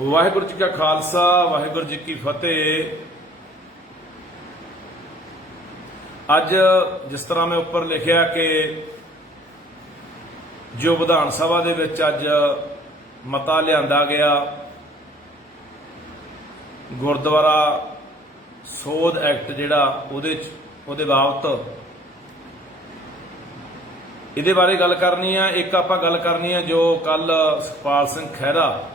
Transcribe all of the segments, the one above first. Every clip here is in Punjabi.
ਵਾਹਿਗੁਰੂ ਜੀ ਕਾ ਖਾਲਸਾ, ਵਾਹਿਗੁਰੂ ਜੀ ਕੀ ਫਤਿਹ। ਅੱਜ ਜਿਸ ਤਰ੍ਹਾਂ ਮੈਂ ਉੱਪਰ ਲਿਖਿਆ ਕਿ ਜੋ ਵਿਧਾਨ ਸਭਾ ਦੇ ਵਿੱਚ ਅੱਜ ਮਤਾ ਲਿਆਂਦਾ ਗਿਆ, ਗੁਰਦੁਆਰਾ ਸੋਧ ਐਕਟ ਜਿਹੜਾ ਉਹਦੇ ਚ, ਉਹਦੇ ਬਾਬਤ ਇਹਦੇ ਬਾਰੇ ਗੱਲ ਕਰਨੀ ਆ। ਇੱਕ ਆਪਾਂ ਗੱਲ ਕਰਨੀ ਆ ਜੋ ਕੱਲ ਸੁਖਪਾਲ ਸਿੰਘ ਖਹਿਰਾ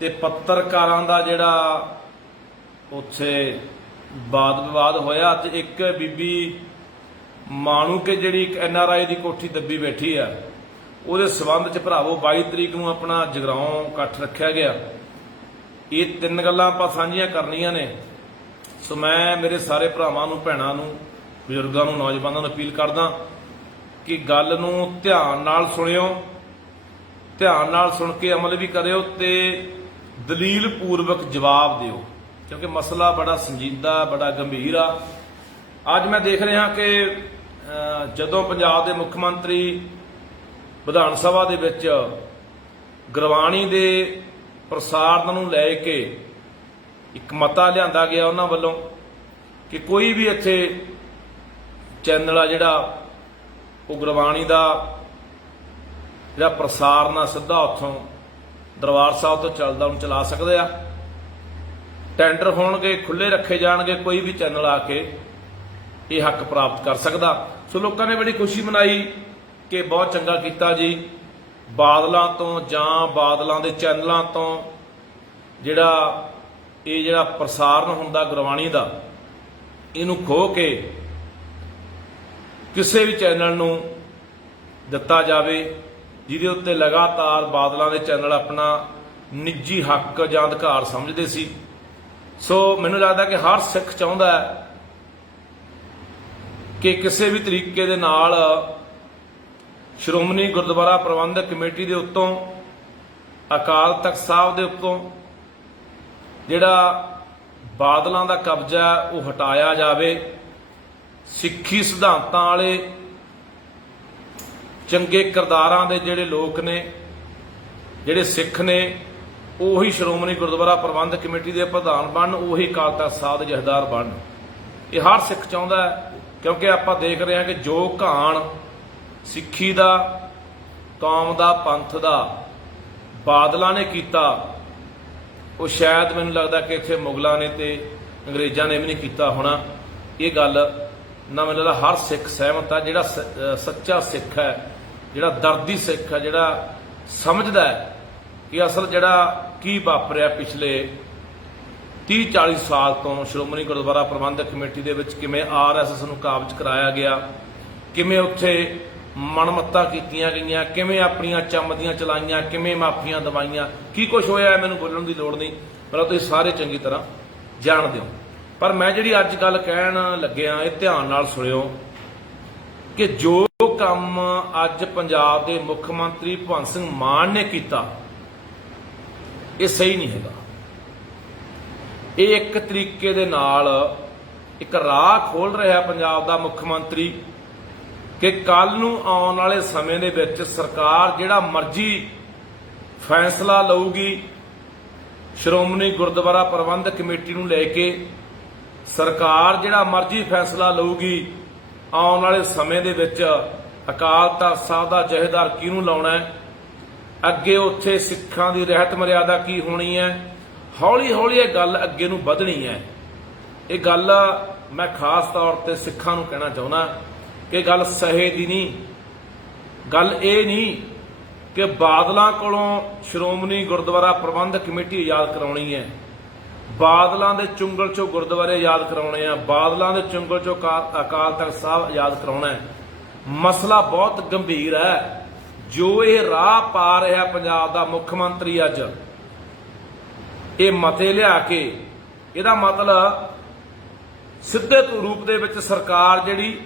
ਤੇ ਪੱਤਰਕਾਰਾਂ ਦਾ ਜਿਹੜਾ ਉੱਥੇ ਬਾਦ ਵਿਵਾਦ ਹੋਇਆ ਤੇ ਇੱਕ ਬੀਬੀ ਮਾਣੂ ਕੇ ਜਿਹੜੀ ਇੱਕ ਐਨ ਆਰ ਆਈ ਦੀ ਕੋਠੀ ਦੱਬੀ ਬੈਠੀ ਆ, ਉਹਦੇ ਸਬੰਧ ਚ ਭਰਾਵੋ 22 ਤਰੀਕ ਨੂੰ ਆਪਣਾ ਜਗਰਾਉਂ ਇਕੱਠ ਰੱਖਿਆ ਗਿਆ। ਇਹ ਤਿੰਨ ਗੱਲਾਂ ਆਪਾਂ ਸਾਂਝੀਆਂ ਕਰਨੀਆਂ ਨੇ। ਸੋ ਮੈਂ ਮੇਰੇ ਸਾਰੇ ਭਰਾਵਾਂ ਨੂੰ, ਭੈਣਾਂ ਨੂੰ, ਬਜ਼ੁਰਗਾਂ ਨੂੰ, ਨੌਜਵਾਨਾਂ ਨੂੰ ਅਪੀਲ ਕਰਦਾ ਕਿ ਗੱਲ ਨੂੰ ਧਿਆਨ ਨਾਲ ਸੁਣਿਓ, ਧਿਆਨ ਨਾਲ ਸੁਣ ਕੇ ਅਮਲ ਵੀ ਕਰਿਓ ਤੇ ਦਲੀਲ ਪੂਰਵਕ ਜਵਾਬ ਦਿਓ। ਕਿਉਂਕਿ ਮਸਲਾ ਬੜਾ ਸੰਜੀਦਾ, ਬੜਾ ਗੰਭੀਰ ਆ। ਅੱਜ ਮੈਂ ਦੇਖ ਰਿਹਾ ਕਿ ਜਦੋਂ ਪੰਜਾਬ ਦੇ ਮੁੱਖ ਮੰਤਰੀ ਵਿਧਾਨ ਸਭਾ ਦੇ ਵਿੱਚ ਗੁਰਬਾਣੀ ਦੇ ਪ੍ਰਸਾਰਣ ਨੂੰ ਲੈ ਕੇ ਇੱਕ ਮਤਾ ਲਿਆਂਦਾ ਗਿਆ ਉਹਨਾਂ ਵੱਲੋਂ ਕਿ ਕੋਈ ਵੀ ਇੱਥੇ ਚੈਨਲ ਆ ਜਿਹੜਾ ਉਹ ਗੁਰਬਾਣੀ ਦਾ, ਜਿਹੜਾ ਪ੍ਰਸਾਰਣ ਆ ਸਿੱਧਾ ਉੱਥੋਂ ਦਰਬਾਰ ਸਾਹਿਬ ਤੋਂ ਚੱਲਦਾ, ਉਹਨੂੰ ਚਲਾ ਸਕਦੇ ਆ। ਟੈਂਡਰ ਹੋਣਗੇ ਖੁੱਲੇ ਰੱਖੇ ਜਾਣਗੇ, ਕੋਈ ਵੀ ਚੈਨਲ ਆ ਕੇ ਇਹ ਹੱਕ ਪ੍ਰਾਪਤ ਕਰ ਸਕਦਾ। ਸੋ ਲੋਕਾਂ ਨੇ ਬੜੀ ਖੁਸ਼ੀ ਮਨਾਈ ਕਿ ਬਹੁਤ ਚੰਗਾ ਕੀਤਾ ਜੀ। ਬਾਦਲਾਂ ਤੋਂ ਜਾਂ ਬਾਦਲਾਂ ਦੇ ਚੈਨਲਾਂ ਤੋਂ ਜਿਹੜਾ ਇਹ ਜਿਹੜਾ ਪ੍ਰਸਾਰਣ ਹੁੰਦਾ ਗੁਰਬਾਣੀ ਦਾ, ਇਹਨੂੰ ਖੋ ਕੇ ਕਿਸੇ ਵੀ ਚੈਨਲ ਨੂੰ ਦਿੱਤਾ ਜਾਵੇ। ਜਿਹਦੇ ਉੱਤੇ ਲਗਾਤਾਰ ਬਾਦਲਾਂ ਦੇ ਚੈਨਲ ਆਪਣਾ ਨਿੱਜੀ ਹੱਕ ਜਾਂ ਅਧਿਕਾਰ ਸਮਝਦੇ ਸੀ। ਸੋ ਮੈਨੂੰ ਲੱਗਦਾ ਕਿ ਹਰ ਸਿੱਖ ਚਾਹੁੰਦਾ ਹੈ ਕਿ ਕਿਸੇ ਵੀ ਤਰੀਕੇ ਦੇ ਨਾਲ ਸ਼੍ਰੋਮਣੀ ਗੁਰਦੁਆਰਾ ਪ੍ਰਬੰਧਕ ਕਮੇਟੀ ਦੇ ਉੱਤੋਂ, ਅਕਾਲ ਤਖਤ ਸਾਹਿਬ ਦੇ ਉੱਤੋਂ, ਜਿਹੜਾ ਬਾਦਲਾਂ ਦਾ ਕਬਜ਼ਾ ਉਹ ਹਟਾਇਆ ਜਾਵੇ। ਸਿੱਖੀ ਸਿਧਾਂਤਾਂ ਵਾਲੇ ਚੰਗੇ ਕਿਰਦਾਰਾਂ ਦੇ ਜਿਹੜੇ ਲੋਕ ਨੇ, ਜਿਹੜੇ ਸਿੱਖ ਨੇ, ਉਹੀ ਸ਼੍ਰੋਮਣੀ ਗੁਰਦੁਆਰਾ ਪ੍ਰਬੰਧਕ ਕਮੇਟੀ ਦੇ ਪ੍ਰਧਾਨ ਬਣਨ ਉਹੀ ਅਕਾਲ ਤਖਤ ਸਾਹਿਬ ਦੇ ਜਥੇਦਾਰ ਬਣਨ ਇਹ ਹਰ ਸਿੱਖ ਚਾਹੁੰਦਾ ਹੈ, ਕਿਉਂਕਿ ਆਪਾਂ ਦੇਖ ਰਹੇ ਹਾਂ ਕਿ ਜੋ ਘਾਣ ਸਿੱਖੀ ਦਾ, ਕੌਮ ਦਾ, ਪੰਥ ਦਾ ਬਾਦਲਾਂ ਨੇ ਕੀਤਾ, ਉਹ ਸ਼ਾਇਦ ਮੈਨੂੰ ਲੱਗਦਾ ਕਿ ਇੱਥੇ ਮੁਗਲਾਂ ਨੇ ਤੇ ਅੰਗਰੇਜ਼ਾਂ ਨੇ ਵੀ ਨਹੀਂ ਕੀਤਾ ਹੋਣਾ। ਇਹ ਗੱਲ ਨਾ ਮੈਨੂੰ ਲੱਗਦਾ ਹਰ ਸਿੱਖ ਸਹਿਮਤ ਆ, ਜਿਹੜਾ ਸ- ਸੱਚਾ ਸਿੱਖ ਹੈ ਜਿਹੜਾ ਦਰਦੀ ਸਿੱਖ ਹੈ ਜਿਹੜਾ ਸਮਝਦਾ ਹੈ ਕਿ ਅਸਲ ਜਿਹੜਾ ਕੀ ਵਾਪਰਿਆ ਪਿਛਲੇ 30 40 ਸਾਲ ਤੋਂ ਸ਼੍ਰੋਮਣੀ ਗੁਰਦੁਆਰਾ ਪ੍ਰਬੰਧਕ ਕਮੇਟੀ ਦੇ ਵਿੱਚ ਕਿਵੇਂ ਆਰਐਸਐਸ ਨੂੰ ਕਾਬਜ ਕਰਾਇਆ ਗਿਆ, ਕਿਵੇਂ ਉੱਥੇ ਮਨਮੱਤਾਂ ਕੀਤੀਆਂ ਗਈਆਂ, ਕਿਵੇਂ ਆਪਣੀਆਂ ਚੰਮਦੀਆਂ ਚਲਾਈਆਂ, ਕਿਵੇਂ ਮਾਫੀਆਂ ਦਵਾਈਆਂ, ਕੀ ਕੁਝ ਹੋਇਆ ਮੈਨੂੰ ਬੋਲਣ ਦੀ ਲੋੜ ਨਹੀਂ, ਪਰ ਤੁਸੀਂ ਸਾਰੇ ਚੰਗੀ ਤਰ੍ਹਾਂ ਜਾਣਦੇ ਹੋ। ਪਰ ਮੈਂ ਜਿਹੜੀ ਅੱਜ ਗੱਲ ਕਹਿਣ ਲੱਗਿਆ, ਇਹ ਧਿਆਨ ਨਾਲ ਸੁਣਿਓ ਕਿ ਜੋ ਕੰਮ ਅੱਜ ਪੰਜਾਬ ਦੇ ਮੁੱਖ ਮੰਤਰੀ ਭਗਵੰਤ ਸਿੰਘ ਮਾਨ ਨੇ ਕੀਤਾ, ਇਹ ਸਹੀ ਨਹੀਂ ਹੈਗਾ। ਇਹ ਇੱਕ ਤਰੀਕੇ ਦੇ ਨਾਲ ਇੱਕ ਰਾਹ ਖੋਲ ਰਿਹਾ ਪੰਜਾਬ ਦਾ ਮੁੱਖ ਮੰਤਰੀ ਕਿ ਕੱਲ ਨੂੰ ਆਉਣ ਵਾਲੇ ਸਮੇਂ ਦੇ ਵਿੱਚ ਸਰਕਾਰ ਜਿਹੜਾ ਮਰਜ਼ੀ ਫੈਸਲਾ ਲਊਗੀ, ਸ਼੍ਰੋਮਣੀ ਗੁਰਦੁਆਰਾ ਪ੍ਰਬੰਧਕ ਕਮੇਟੀ ਨੂੰ ਲੈ ਕੇ ਸਰਕਾਰ ਜਿਹੜਾ ਮਰਜ਼ੀ ਫੈਸਲਾ ਲਊਗੀ ਆਉਣ ਵਾਲੇ ਸਮੇਂ ਦੇ ਵਿੱਚ ਅਕਾਲ ਤਖਤ ਸਾਹਿਬ ਦਾ ਜਹੇਦਾਰ ਕਿਹਨੂੰ ਲਾਉਣਾ ਹੈ? ਅੱਗੇ ਉੱਥੇ ਸਿੱਖਾਂ ਦੀ ਰਹਿਤ ਮਰਿਆਦਾ ਕੀ ਹੋਣੀ ਹੈ? ਹੌਲੀ ਹੌਲੀ ਇਹ ਗੱਲ ਅੱਗੇ ਨੂੰ ਵਧਣੀ ਹੈ। ਇਹ ਗੱਲ ਮੈਂ ਖਾਸ ਤੌਰ ਤੇ ਸਿੱਖਾਂ ਨੂੰ ਕਹਿਣਾ ਚਾਹੁੰਦਾ ਕਿ ਗੱਲ ਸਹੇ ਦੀ ਨਹੀਂ। ਗੱਲ ਇਹ ਨਹੀਂ ਕਿ ਬਾਦਲਾਂ ਕੋਲੋਂ ਸ਼੍ਰੋਮਣੀ ਗੁਰਦੁਆਰਾ ਪ੍ਰਬੰਧਕ ਕਮੇਟੀ ਆਜ਼ਾਦ ਕਰਾਉਣੀ ਹੈ। ਬਾਦਲਾਂ ਦੇ ਚੁੰਗਲ ਚੋਂ ਗੁਰਦੁਆਰੇ ਆਜ਼ਾਦ ਕਰਾਉਣੇ ਆ। ਬਾਦਲਾਂ ਦੇ ਚੁੰਗਲ ਚੋਂ ਅਕਾਲ ਤਖਤ ਸਾਹਿਬ ਆਜ਼ਾਦ ਕਰਾਉਣਾ ਹੈ। ਮਸਲਾ ਬਹੁਤ ਗੰਭੀਰ ਹੈ। ਜੋ ਇਹ ਰਾਹ ਪਾ ਰਿਹਾ ਪੰਜਾਬ ਦਾ ਮੁੱਖ ਮੰਤਰੀ ਅੱਜ, ਇਹ ਮਤੇ ਲਿਆ ਕੇ ਇਹਦਾ ਮਤਲਬ ਸਿੱਧੇ ਰੂਪ ਦੇ ਵਿੱਚ ਸਰਕਾਰ ਜਿਹੜੀ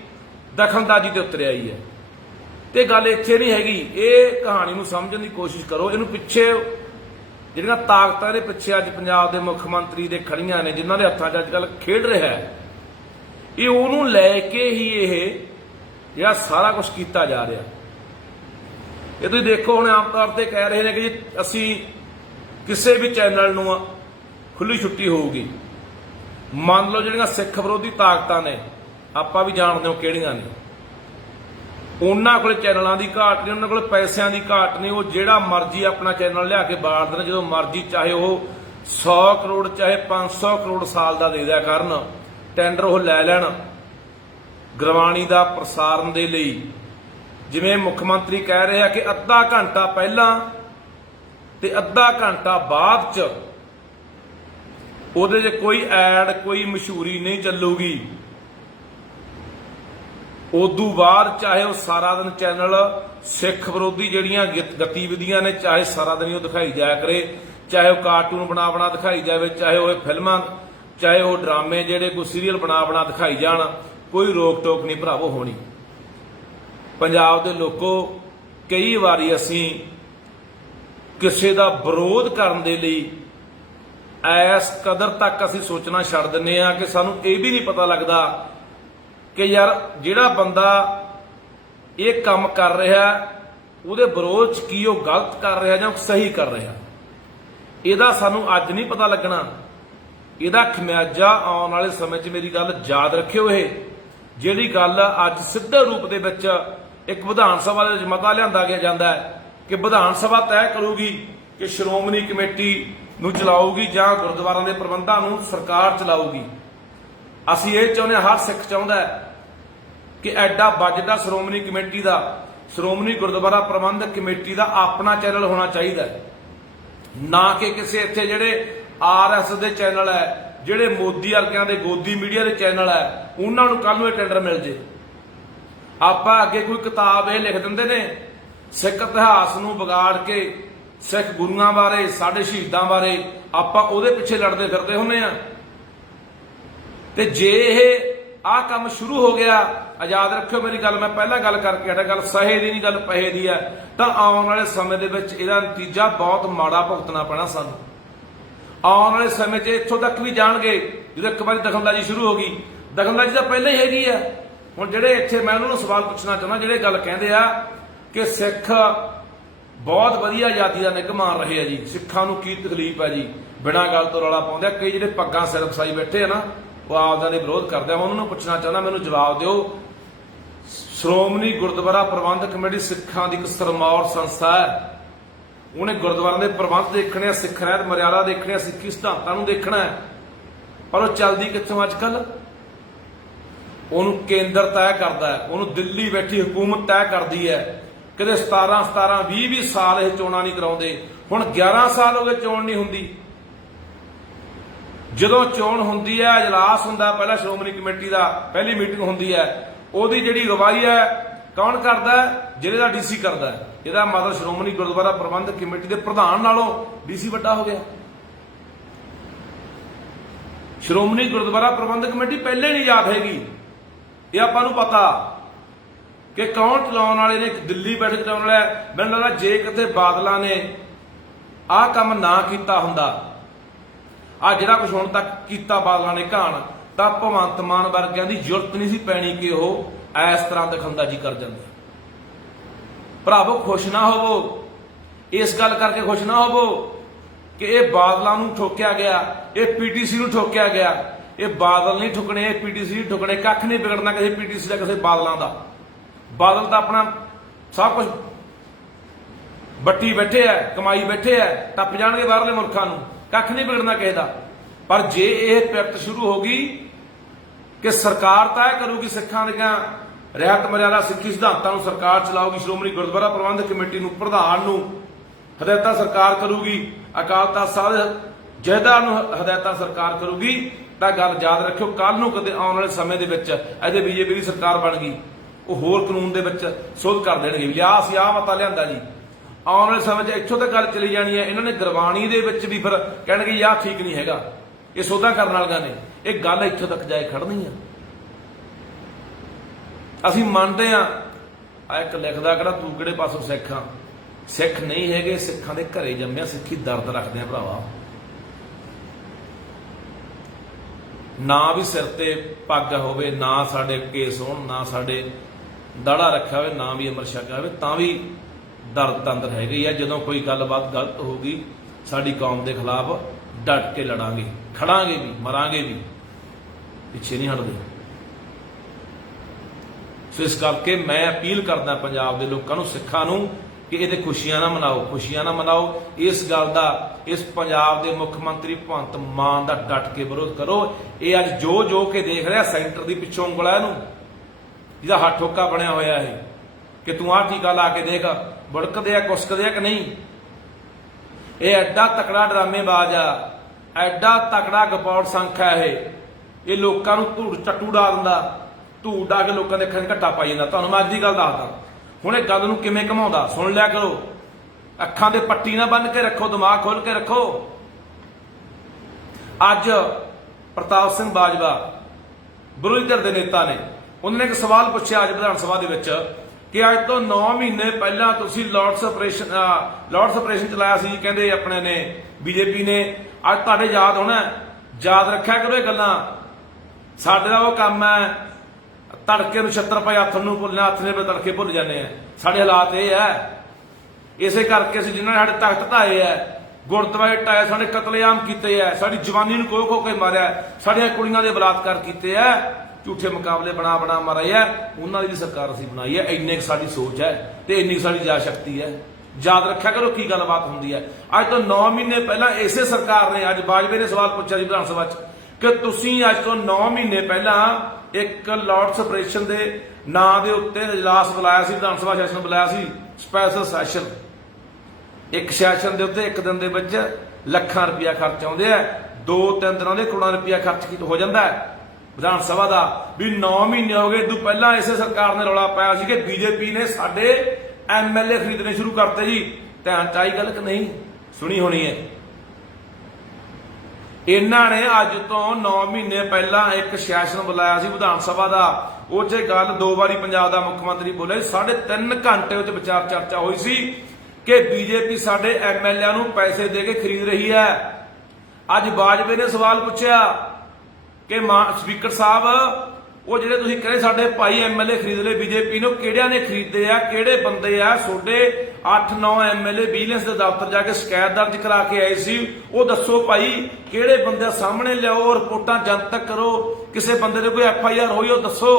ਦਖਲਅੰਦਾਜ਼ੀ ਤੇ ਉਤਰ ਆਈ ਹੈ। ਤੇ ਗੱਲ ਇੱਥੇ ਨਹੀਂ ਹੈਗੀ। ਇਹ ਕਹਾਣੀ ਨੂੰ ਸਮਝਣ ਦੀ ਕੋਸ਼ਿਸ਼ ਕਰੋ। ਇਹਨੂੰ ਪਿੱਛੇ ਜਿਹੜੀਆਂ ਤਾਕਤਾਂ ਦੇ ਪਿੱਛੇ ਅੱਜ ਪੰਜਾਬ ਦੇ ਮੁੱਖ ਮੰਤਰੀ ਦੇ ਖੜੀਆਂ ਨੇ, ਜਿਨ੍ਹਾਂ ਦੇ ਹੱਥਾਂ 'ਚ ਅੱਜ ਕੱਲ ਖੇਡ ਰਿਹਾ ਹੈ, ਇਹ ਉਹਨੂੰ ਲੈ ਕੇ ਹੀ ਇਹ ਜਿਹੜਾ ਸਾਰਾ ਕੁਝ ਕੀਤਾ ਜਾ ਰਿਹਾ। ਇਹ ਤੁਸੀਂ ਦੇਖੋ ਹੁਣ ਆਮ ਤੌਰ ਤੇ ਕਹਿ ਰਹੇ ਨੇ ਕਿ ਜੀ ਅਸੀਂ ਕਿਸੇ ਵੀ ਚੈਨਲ ਨੂੰ ਖੁੱਲੀ ਛੁੱਟੀ ਹੋਊਗੀ। ਮੰਨ ਲਓ ਜਿਹੜੀਆਂ ਸਿੱਖ ਵਿਰੋਧੀ ਤਾਕਤਾਂ ਨੇ, ਆਪਾਂ ਵੀ ਜਾਣਦੇ ਹਾਂ ਕਿਹੜੀਆਂ ਨੇ। ਉਹਨਾਂ ਕੋਲ ਚੈਨਲਾਂ ਦੀ ਘਾਟ ਨਹੀਂ, ਉਹਨਾਂ ਕੋਲ ਪੈਸਿਆਂ ਦੀ ਘਾਟ ਨਹੀਂ। ਉਹ ਜਿਹੜਾ ਮਰਜ਼ੀ ਆਪਣਾ ਚੈਨਲ ਲਿਆ ਕੇ ਬਾੜ ਦੇਣ, ਜਦੋਂ ਮਰਜ਼ੀ, ਚਾਹੇ ਉਹ 100 ਕਰੋੜ, ਚਾਹੇ 500 ਕਰੋੜ ਸਾਲ ਦਾ ਦੇ ਦਿਆ ਕਰਨ ਟੈਂਡਰ ਉਹ ਲੈ ਲੈਣ। ਗੁਰਬਾਣੀ ਦਾ ਪ੍ਰਸਾਰਣ ਦੇ ਲਈ ਜਿਵੇਂ ਮੁੱਖ ਮੰਤਰੀ ਕਹਿ ਰਿਹਾ ਕਿ ਅੱਧਾ ਘੰਟਾ ਪਹਿਲਾਂ ਤੇ ਅੱਧਾ ਘੰਟਾ ਬਾਅਦ ਚ ਉਹਦੇ 'ਚ ਕੋਈ ਐਡ ਕੋਈ ਮਸ਼ਹੂਰੀ ਨਹੀਂ ਚੱਲੂਗੀ। ਉਦੋਂ ਬਾਅਦ ਚਾਹੇ ਉਹ ਸਾਰਾ ਦਿਨ ਚੈਨਲ ਸਿੱਖ ਵਿਰੋਧੀ ਜਿਹੜੀਆਂ ਗਤੀਵਿਧੀਆਂ ਨੇ, ਚਾਹੇ ਸਾਰਾ ਦਿਨ ਉਹ ਦਿਖਾਈ ਜਾਇਆ ਕਰੇ, ਚਾਹੇ ਉਹ ਕਾਰਟੂਨ ਬਣਾ ਬਣਾ ਦਿਖਾਈ ਜਾਵੇ, ਚਾਹੇ ਉਹ ਫਿਲਮਾਂ, ਚਾਹੇ ਉਹ ਡਰਾਮੇ ਜਿਹੜੇ ਕੋਈ ਸੀਰੀਅਲ ਬਣਾ ਬਣਾ ਦਿਖਾਈ ਜਾਣ, ਕੋਈ ਰੋਕ ਟੋਕ ਨਹੀਂ ਭਰਾਵੋ ਹੋਣੀ। ਪੰਜਾਬ ਦੇ ਲੋਕੋ, ਕਈ ਵਾਰੀ ਅਸੀਂ ਕਿਸੇ ਦਾ ਵਿਰੋਧ ਕਰਨ ਦੇ ਲਈ ਐਸ ਕਦਰ ਤੱਕ ਅਸੀਂ ਸੋਚਣਾ ਛੱਡ ਦਿੰਨੇ ਆ ਕਿ ਸਾਨੂੰ ਇਹ ਵੀ ਨਹੀਂ ਪਤਾ ਲੱਗਦਾ ਕਿ ਯਾਰ ਜਿਹੜਾ ਬੰਦਾ ਇਹ ਕੰਮ ਕਰ ਰਿਹਾ, ਉਹਦੇ ਵਿਰੋਧ ਚ ਕੀ ਉਹ ਗਲਤ ਕਰ ਰਿਹਾ ਜਾਂ ਸਹੀ ਕਰ ਰਿਹਾ? ਇਹਦਾ ਸਾਨੂੰ ਅੱਜ ਨਹੀਂ ਪਤਾ ਲੱਗਣਾ। ਇਹਦਾ ਖਮਿਆਜਾ ਆਉਣ ਵਾਲੇ ਸਮੇਂ 'ਚ ਮੇਰੀ ਗੱਲ ਯਾਦ ਰੱਖਿਓ ਇਹ। ਜਿਹੜੀ ਗੱਲ ਅੱਜ ਸਿੱਧੇ ਰੂਪ ਦੇ ਵਿੱਚ ਇੱਕ ਵਿਧਾਨ ਸਭਾ ਦੇ ਵਿੱਚ ਮਤਾ ਲਿਆਂਦਾ ਗਿਆ ਜਾਂਦਾ ਹੈ ਕਿ ਵਿਧਾਨ ਸਭਾ ਤੈਅ ਕਰੂਗੀ ਕਿ ਸ਼੍ਰੋਮਣੀ ਕਮੇਟੀ ਨੂੰ ਚਲਾਊਗੀ ਜਾਂ ਗੁਰਦੁਆਰਾਂ ਦੇ ਪ੍ਰਬੰਧਾਂ ਨੂੰ ਸਰਕਾਰ ਚਲਾਊਗੀ। ਅਸੀਂ ਇਹ ਚਾਹੁੰਦੇ ਹਾਂ, ਹਰ ਸਿੱਖ ਚਾਹੁੰਦਾ ਹੈ ਕਿ ਐਡਾ ਵੱਜਦਾ ਸ਼੍ਰੋਮਣੀ ਕਮੇਟੀ ਦਾ, ਸ਼੍ਰੋਮਣੀ ਗੁਰਦੁਆਰਾ ਪ੍ਰਬੰਧਕ ਕਮੇਟੀ ਦਾ ਆਪਣਾ ਚੈਨਲ ਹੋਣਾ ਚਾਹੀਦਾ ਹੈ। ਨਾ ਕਿ ਕਿਸੇ ਇੱਥੇ ਜਿਹੜੇ ਆਰਐਸ ਦੇ ਚੈਨਲ ਹੈ, ਜਿਹੜੇ ਮੋਦੀ ਵਰਗਿਆਂ ਦੇ ਗੋਦੀ ਮੀਡੀਆ ਦੇ ਚੈਨਲ ਹੈ, ਉਹਨਾਂ ਨੂੰ ਕੱਲ ਨੂੰ ਇਹ ਟੈਂਡਰ ਮਿਲ ਜੇ। ਆਪਾਂ ਅੱਗੇ ਕੋਈ ਕਿਤਾਬ ਇਹ ਲਿਖ ਦਿੰਦੇ ਨੇ, ਸਿੱਖ ਇਤਿਹਾਸ ਨੂੰ ਵਿਗਾੜ ਕੇ ਸਿੱਖ ਗੁਰੂਆਂ ਬਾਰੇ, ਸਾਡੇ ਸ਼ਹੀਦਾਂ ਬਾਰੇ ਆਪਾਂ ਉਹਦੇ ਪਿੱਛੇ ਲੜਦੇ ਫਿਰਦੇ ਹੁੰਨੇ ਆ ਤੇ ਜੇ ਇਹ ਆਹ ਕੰਮ ਸ਼ੁਰੂ ਹੋ ਗਿਆ ਆਜ਼ਾਦ ਰੱਖਿਓ ਮੇਰੀ ਗੱਲ, ਮੈਂ ਪਹਿਲਾਂ ਗੱਲ ਕਰਕੇ ਹਟਾ ਗੱਲ ਸਹੇ ਦੀ ਨਹੀਂ, ਗੱਲ ਪਹੇ ਦੀ ਹੈ। ਤਾਂ ਆਉਣ ਵਾਲੇ ਸਮੇਂ ਦੇ ਵਿੱਚ ਇਹਦਾ ਨਤੀਜਾ ਬਹੁਤ ਮਾੜਾ ਭੁਗਤਣਾ ਪੈਣਾ ਸਾਨੂੰ। ਆਉਣ ਵਾਲੇ ਸਮੇਂ 'ਚ ਇੱਥੋਂ ਤੱਕ ਵੀ ਜਾਣਗੇ, ਜਦੋਂ ਇੱਕ ਵਾਰੀ ਦਖਲਅੰਦਾਜ਼ੀ ਸ਼ੁਰੂ ਹੋ ਗਈ। ਦਖਲਅੰਦਾਜ਼ੀ ਤਾਂ ਪਹਿਲਾਂ ਹੀ ਹੈਗੀ ਆ ਹੁਣ ਜਿਹੜੇ ਇੱਥੇ ਮੈਂ ਉਹਨਾਂ ਨੂੰ ਸਵਾਲ ਪੁੱਛਣਾ ਚਾਹੁੰਦਾ, ਜਿਹੜੇ ਗੱਲ ਕਹਿੰਦੇ ਆ ਕਿ ਸਿੱਖ ਬਹੁਤ ਵਧੀਆ ਆਜ਼ਾਦੀ ਦਾ ਨਿੱਘ ਮਾਣ ਰਹੇ ਆ ਜੀ। ਸਿੱਖਾਂ ਨੂੰ ਕੀ ਤਕਲੀਫ ਹੈ ਜੀ? ਬਿਨਾਂ ਗੱਲ ਤੋਂ ਰੌਲਾ ਪਾਉਂਦੇ ਆ। ਕਈ ਜਿਹੜੇ ਪੱਗਾਂ ਸਿਰ ਫਸਾਈ ਬੈਠੇ ਆ ਨਾ, ਉਹ ਆਪਦਾ ਦੇ ਵਿਰੋਧ ਕਰਦੇ ਆ। ਉਹਨਾਂ ਨੂੰ ਪੁੱਛਣਾ ਚਾਹੁੰਦਾ, ਮੈਨੂੰ ਜਵਾਬ ਦਿਓ। ਸ਼੍ਰੋਮਣੀ ਗੁਰਦੁਆਰਾ ਪ੍ਰਬੰਧਕ ਕਮੇਟੀ ਸਿੱਖਾਂ ਦੀ ਇੱਕ ਸਰਮੌਰ ਸੰਸਥਾ ਹੈ ਉਹਨੇ ਗੁਰਦੁਆਰਿਆਂ ਦੇ ਪ੍ਰਬੰਧ ਦੇਖਣੇ ਆ ਸਿੱਖ ਰਹਿਤ ਮਰਿਆਦਾ ਦੇਖਣੇ ਆ ਸਿੱਖੀ ਸਿਧਾਂਤਾਂ ਨੂੰ ਦੇਖਣਾ ਹੈ ਪਰ ਉਹ ਚੱਲਦੀ ਕਿੱਥੋਂ ਅੱਜ ਕੱਲ ਉਹਨੂੰ ਕੇਂਦਰ ਤੈਅ ਕਰਦਾ ਹੈ ਉਹਨੂੰ ਦਿੱਲੀ ਬੈਠੀ ਹਕੂਮਤ ਤੈਅ ਕਰਦੀ ਹੈ ਕਦੇ 17 17 20 20 ਸਾਲ ਇਹ ਚੋਣਾਂ ਨਹੀਂ ਕਰਾਉਂਦੇ ਹੁਣ 11 ਸਾਲ ਹੋ ਗਏ ਚੋਣ ਨਹੀਂ ਹੁੰਦੀ ਜਦੋਂ ਚੋਣ ਹੁੰਦੀ ਹੈ اجلاس ਹੁੰਦਾ ਪਹਿਲਾਂ ਸ਼੍ਰੋਮਣੀ ਕਮੇਟੀ ਦਾ ਪਹਿਲੀ ਮੀਟਿੰਗ ਹੁੰਦੀ ਹੈ ਉਹਦੀ ਜਿਹੜੀ ਅਗਵਾਈ ਹੈ, ਕੌਣ ਕਰਦਾ ਹੈ? ਜ਼ਿਲ੍ਹੇ ਦਾ ਡੀਸੀ ਕਰਦਾ ਇਹਦਾ ਮਤਲਬ ਸ਼੍ਰੋਮਣੀ ਗੁਰਦੁਆਰਾ ਪ੍ਰਬੰਧਕ ਕਮੇਟੀ ਦੇ ਪ੍ਰਧਾਨ ਨਾਲੋਂ ਡੀਸੀ ਵੱਡਾ ਹੋ ਗਿਆ। ਸ਼੍ਰੋਮਣੀ ਗੁਰਦੁਆਰਾ ਪ੍ਰਬੰਧਕ ਕਮੇਟੀ ਪਹਿਲੇ ਨਹੀਂ ਯਾਦ ਹੈਗੀ। ਇਹ ਆਪਾਂ ਨੂੰ ਪਤਾ ਕਿ ਕੌਣ ਚਲਾਉਣ ਵਾਲੇ ਨੇ, ਦਿੱਲੀ ਬੈਠ ਕੇ ਚਲਾਉਣ ਵਾਲਾ ਮੈਨੂੰ ਲੱਗਦਾ ਜੇ ਕਿਤੇ ਬਾਦਲਾਂ ਨੇ ਆਹ ਕੰਮ ਨਾ ਕੀਤਾ ਹੁੰਦਾ ਆ ਜਿਹੜਾ ਕੁਝ ਹੁਣ ਤੱਕ ਕੀਤਾ ਬਾਦਲਾਂ ਨੇ ਕਹਾਣ ਤਾਂ ਭਗਵੰਤ ਮਾਨ ਵਰਗਿਆਂ ਦੀ ਜ਼ਰੂਰਤ ਨਹੀਂ ਸੀ ਪੈਣੀ ਕਿ ਉਹ ਇਸ ਤਰ੍ਹਾਂ ਦਖੰਦਾਜੀ ਕਰ ਜਾਂਦੇ ਭਰਾਵੋ, ਖੁਸ਼ ਨਾ ਹੋਵੋ। ਇਸ ਗੱਲ ਕਰਕੇ ਖੁਸ਼ ਨਾ ਹੋਵੋ ਕਿ ਇਹ ਬਾਦਲਾਂ ਨੂੰ ਠੋਕਿਆ ਗਿਆ, ਇਹ ਪੀਟੀਸੀ ਨੂੰ ਠੋਕਿਆ ਗਿਆ। ਇਹ ਬਾਦਲ ਨਹੀਂ ਠੁਕਣੇ, ਇਹ ਪੀਟੀਸੀ ਨਹੀਂ ਠੁਕਣੇ, ਕੱਖ ਨਹੀਂ ਵਿਗੜਨਾ ਕਿਸੇ ਪੀਟੀਸੀ ਦਾ, ਕਿਸੇ ਬਾਦਲਾਂ ਦਾ। ਬਾਦਲ ਤਾਂ ਆਪਣਾ ਸਭ ਕੁਝ ਬੱਟੀ ਬੈਠੇ ਐ ਕਮਾਈ ਬੈਠੇ ਐ ਟੱਪ ਜਾਣਗੇ ਬਾਹਰਲੇ ਮੁਲਕਾਂ ਨੂੰ। ਕੱਖ ਨਹੀਂ ਵਿਗੜਨਾ ਕਿਸੇ ਦਾ। ਪਰ ਜੇ ਇਹ ਪਿਰਤ ਸ਼ੁਰੂ ਹੋ ਗਈ ਕਿ ਸਰਕਾਰ ਤੈਅ ਕਰੂਗੀ ਸਿੱਖਾਂ ਦੀਆਂ ਰਹਿਤ ਮਰਿਆਦਾ ਸਿੱਖੀ ਸਿਧਾਂਤਾਂ ਨੂੰ ਸਰਕਾਰ ਚਲਾਊਗੀ। ਸ਼੍ਰੋਮਣੀ ਗੁਰਦੁਆਰਾ ਪ੍ਰਬੰਧਕ ਕਮੇਟੀ ਨੂੰ, ਪ੍ਰਧਾਨ ਨੂੰ ਹਦਾਇਤਾਂ ਸਰਕਾਰ ਕਰੂਗੀ। ਅਕਾਲ ਤਖਤ ਸਾਹਿਬ ਦੇ ਨੂੰ ਹਦਾਇਤਾਂ ਸਰਕਾਰ ਕਰੂਗੀ। ਤਾਂ ਗੱਲ ਯਾਦ ਰੱਖਿਓ ਕੱਲ ਨੂੰ ਕਦੇ ਆਉਣ ਵਾਲੇ ਸਮੇਂ ਦੇ ਵਿੱਚ ਅਜੇ ਬੀਜੇਪੀ ਦੀ ਸਰਕਾਰ ਬਣ ਗਈ। ਉਹ ਹੋਰ ਕਾਨੂੰਨ ਦੇ ਵਿੱਚ ਸੋਧ ਕਰ ਦੇਣਗੇ ਵੀ ਆਹ ਅਸੀਂ ਆਹ ਮਤਾ ਲਿਆਂਦਾ ਜੀ। ਆਉਣ ਵਾਲੇ ਸਮੇਂ 'ਚ ਇੱਥੋਂ ਤੱਕ ਗੱਲ ਚਲੀ ਜਾਣੀ ਹੈ, ਇਹਨਾਂ ਨੇ ਗੁਰਬਾਣੀ ਦੇ ਵਿੱਚ ਵੀ ਫਿਰ ਕਹਿਣਗੇ ਯਾਰ ਠੀਕ ਨਹੀਂ ਹੈਗਾ। ਇਹ ਸੋਧਾਂ ਕਰਨ ਵਾਲੀਆਂ ਨੇ। ਇਹ ਗੱਲ ਇੱਥੋਂ ਤੱਕ ਜਾਏ ਖੜਨੀ ਆ। ਅਸੀਂ ਮੰਨਦੇ ਆ ਆ ਇੱਕ ਲਿਖਦਾ ਕਿਹੜਾ, ਤੂੰ ਕਿਹੜੇ ਪਾਸੋਂ ਸਿੱਖ ਆ? ਸਿੱਖ ਨਹੀਂ ਹੈਗੇ, ਸਿੱਖਾਂ ਦੇ ਘਰੇ ਜੰਮਿਆ, ਸਿੱਖੀ ਦਰਦ ਰੱਖਦੇ ਆ ਭਰਾਵਾ। ਨਾ ਵੀ ਸਿਰ ਤੇ ਪੱਗ ਹੋਵੇ, ਨਾ ਸਾਡੇ ਕੇਸ ਹੋਣ ਨਾ ਸਾਡੇ ਦਾੜਾ ਰੱਖਿਆ ਹੋਵੇ, ਨਾ ਵੀ ਅਮਰ ਛਕਿਆ ਹੋਵੇ, ਤਾਂ ਵੀ ਦਰਦ ਤੰਦਰ ਹੈਗੀ ਆ। ਜਦੋਂ ਕੋਈ ਗੱਲਬਾਤ ਗਲਤ ਹੋਊਗੀ, ਸਾਡੀ ਕੌਮ ਦੇ ਖਿਲਾਫ ਡਟ ਕੇ ਲੜਾਂਗੇ, ਖੜਾਂਗੇ ਵੀ, ਮਰਾਂਗੇ ਵੀ। ਪਿੱਛੇ ਨਹੀਂ ਹਟਦੇ। ਸੋ ਇਸ ਕਰਕੇ ਮੈਂ ਅਪੀਲ ਕਰਦਾ ਪੰਜਾਬ ਦੇ ਲੋਕਾਂ ਨੂੰ, ਸਿੱਖਾਂ ਨੂੰ, ਕਿ ਇਹਦੇ ਖੁਸ਼ੀਆਂ ਨਾ ਮਨਾਓ, ਖੁਸ਼ੀਆਂ ਨਾ ਮਨਾਓ। ਇਸ ਗੱਲ ਦਾ, ਇਸ ਪੰਜਾਬ ਦੇ ਮੁੱਖ ਮੰਤਰੀ ਭਗਵੰਤ ਮਾਨ ਦਾ ਡਟ ਕੇ ਵਿਰੋਧ ਕਰੋ। ਇਹ ਅੱਜ ਜੋ ਜੋ ਕੇ ਦੇਖ ਰਿਹਾ, ਸੈਂਟਰ ਦੀ ਪਿੱਛੋਂ ਉਂਗਲ ਹੈ ਇਹਨੂੰ। ਜਿਹਦਾ ਹੱਥ ਠੋਕਾ ਬਣਿਆ ਹੋਇਆ ਹੈ। ਕਿ ਤੂੰ ਆਹ ਟੀਕਾ ਲਾ ਕੇ ਦੇਖ, ਬੜਕਦੇ ਆ, ਕੁਸਕਦੇ ਆ ਕਿ ਨਹੀਂ? ਇਹ ਐਡਾ ਤਕੜਾ ਡਰਾਮੇਬਾਜ਼ ਆ, ਐਡਾ ਤਕੜਾ ਗਪੌੜ ਸੰਖ ਹੈ ਇਹ। ਇਹ ਲੋਕਾਂ ਨੂੰ ਧੂੜ ਚੱਟੂ ਡਾ ਦਿੰਦਾ, ਧੂੜ ਡਾ ਕੇ ਲੋਕਾਂ ਦੇ ਅੱਖਾਂ 'ਚ ਘੱਟਾ ਪਾਈ ਜਾਂਦਾ। ਤੁਹਾਨੂੰ ਮੈਂ ਅੱਜ ਦੀ ਗੱਲ ਦੱਸਦਾ। ਹੁਣ ਇਹ ਗੱਲ ਨੂੰ ਕਿਵੇਂ ਘਮਾਉਂਦਾ, ਸੁਣ ਲਿਆ ਕਰੋ। ਅੱਖਾਂ ਦੇ ਪੱਟੀ ਨਾ ਬੰਨ ਕੇ ਰੱਖੋ, ਦਿਮਾਗ ਖੋਲ ਕੇ ਰੱਖੋ। ਅੱਜ ਪ੍ਰਤਾਪ ਸਿੰਘ ਬਾਜਵਾ, ਵਿਰੋਧੀ ਧਿਰ ਦੇ ਨੇਤਾ ਨੇ, ਉਹਨਾਂ ਨੇ ਇੱਕ ਸਵਾਲ ਪੁੱਛਿਆ ਅੱਜ ਵਿਧਾਨ ਸਭਾ ਦੇ ਵਿੱਚ। ਕਿ ਅੱਜ ਤੋਂ 9 ਮਹੀਨੇ ਪਹਿਲਾਂ ਤੁਸੀਂ ਲਾਰਡਸ ਆਪਰੇਸ਼ਨ ਲਾਰਡਸ ਆਪਰੇਸ਼ਨ ਚਲਾਇਆ ਸੀ, ਕਹਿੰਦੇ ਆਪਣੇ ਨੇ, ਬੀਜੇਪੀ ਨੇ। ਅੱਜ ਤੁਹਾਡੇ ਯਾਦ ਹੋਣਾ ਯਾਦ ਰੱਖਿਆ ਕਰੋ ਇਹ ਗੱਲਾਂ। ਸਾਡੇ ਦਾ ਉਹ ਕੰਮ ਹੈ, ਤੜਕੇ ਨੂੰ 76 ਰੁਪਏ ਹੱਥ ਨੂੰ ਭੁੱਲਣਾ ਹੱਥ ਨੇ ਤੜਕੇ ਭੁੱਲ ਜਾਂਦੇ ਆ। ਸਾਡੇ ਹਾਲਾਤ ਇਹ ਹੈ। ਇਸੇ ਕਰਕੇ ਅਸੀਂ ਜਿਨ੍ਹਾਂ ਨੇ ਸਾਡੇ ਤਖਤ ਧਾਏ ਐ ਗੁਰਦੁਆਰੇ ਢਾਏ, ਸਾਡੇ ਕਤਲੇਆਮ ਕੀਤੇ ਐ ਸਾਡੀ ਜਵਾਨੀ ਨੂੰ ਕੋਹ ਖੋ ਕੇ ਮਾਰਿਆ ਸਾਡੀਆਂ ਕੁੜੀਆਂ ਦੇ ਬਲਾਤਕਾਰ ਕੀਤੇ ਐ ਝੂਠੇ ਮੁਕਾਬਲੇ ਬਣਾ ਬਣਾ ਮਾਰੇ ਐ ਉਹਨਾਂ ਦੀ ਵੀ ਸਰਕਾਰ ਅਸੀਂ ਬਣਾਈ ਹੈ, ਇੰਨੇ ਕੁ ਸਾਡੀ ਸੋਚ ਐ ਤੇ ਇੰਨੀ ਕੁ ਸਾਡੀ ਜਾ ਸ਼ਕਤੀ ਐ ਯਾਦ ਰੱਖਿਆ ਕਰੋ ਕੀ ਗੱਲਬਾਤ ਹੁੰਦੀ ਐ ਅੱਜ ਤੋਂ 9 ਮਹੀਨੇ ਪਹਿਲਾਂ ਇਸੇ ਸਰਕਾਰ ਨੇ, ਅੱਜ ਬਾਜਵੇ ਨੇ ਸਵਾਲ ਪੁੱਛਿਆ ਸੀ ਵਿਧਾਨ ਸਭਾ 'ਚ ਕਿ ਤੁਸੀਂ ਅੱਜ ਤੋਂ 9 ਮਹੀਨੇ ਪਹਿਲਾਂ ਇੱਕ ਲਾਰਡਸ ਆਪਰੇਸ਼ਨ ਦੇ ਨਾਂ ਦੇ ਉੱਤੇ ਇਜਲਾਸ ਬੁਲਾਇਆ ਸੀ, ਵਿਧਾਨ ਸਭਾ ਸੈਸ਼ਨ ਬੁਲਾਇਆ ਸੀ ਸਪੈਸ਼ਲ ਸੈਸ਼ਨ ਇੱਕ ਸੈਸ਼ਨ ਦੇ ਉੱਤੇ ਇੱਕ ਦਿਨ ਦੇ ਵਿੱਚ ਲੱਖਾਂ ਰੁਪਇਆ ਖਰਚ ਆਉਂਦੇ ਆ, ਦੋ ਤਿੰਨ ਦਿਨਾਂ ਦੇ ਕਰੋੜਾਂ ਰੁਪਇਆ ਖਰਚ ਕੀ ਹੋ ਜਾਂਦਾ ਹੈ। ਵਿਧਾਨ ਸਭਾ ਦਾ, ਵੀ 9 ਮਹੀਨੇ ਹੋ ਗਏ ਤੋਂ ਪਹਿਲਾਂ ਇਸੇ ਸਰਕਾਰ ਨੇ ਰੌਲਾ ਪਾਇਆ ਸੀ ਕਿ ਬੀਜੇਪੀ ਨੇ ਸਾਡੇ ਐਮਐਲਏ ਖਰੀਦਣੇ ਸ਼ੁਰੂ ਕਰਤੇ ਜੀ। ਧਿਆਨ ਚ ਗੱਲ ਕਿ ਨਹੀਂ? ਸੁਣੀ ਹੋਣੀ ਹੈ। ਇਹਨਾਂ ਨੇ ਅੱਜ ਤੋਂ 9 ਮਹੀਨੇ ਪਹਿਲਾਂ ਇੱਕ ਸੈਸ਼ਨ ਬੁਲਾਇਆ ਸੀ ਵਿਧਾਨ ਸਭਾ ਦਾ। ਉਹ 'ਚ ਗੱਲ ਦੋ ਵਾਰੀ ਪੰਜਾਬ ਦਾ ਮੁੱਖ ਮੰਤਰੀ ਬੋਲੇ। ਸਾਢੇ 3 ਘੰਟੇ ਉੱਤੇ ਵਿਚਾਰ ਚਰਚਾ ਹੋਈ ਸੀ ਕਿ ਬੀਜੇਪੀ ਸਾਡੇ ਐਮਐਲਏ ਨੂੰ ਪੈਸੇ ਦੇ ਕੇ ਖਰੀਦ ਰਹੀ ਹੈ। ਅੱਜ ਬਾਜਵੇ ਨੇ ਸਵਾਲ ਪੁੱਛਿਆ ਕਿ ਸਪੀਕਰ ਸਾਹਿਬ, ਉਹ ਜਿਹੜੇ ਤੁਸੀਂ ਕਹਿੰਦੇ ਸਾਡੇ ਭਾਈ ਐਮਐਲਏ ਖਰੀਦ ਲਏ ਬੀਜੇਪੀ ਨੂੰ, ਕਿਹੜਿਆਂ ਨੇ ਖਰੀਦੇ ਆ, ਕਿਹੜੇ ਬੰਦੇ ਆ? ਤੁਹਾਡੇ 8-9 ਐਮਐਲਏ ਵਿਜੀਲੈਂਸ ਦੇ ਦਫ਼ਤਰ ਜਾ ਕੇ ਸ਼ਿਕਾਇਤ ਦਰਜ ਕਰਾ ਕੇ ਆਏ ਸੀ। ਉਹ ਦੱਸੋ ਭਾਈ, ਕਿਹੜੇ ਬੰਦੇ ਸਾਹਮਣੇ ਲਿਆਓ ਰਿਪੋਰਟਾਂ ਜਨਤਕ ਕਰੋ। ਕਿਸੇ ਬੰਦੇ ਦੇ ਕੋਈ ਐਫਆਈਆਰ ਹੋਈ, ਉਹ ਦੱਸੋ।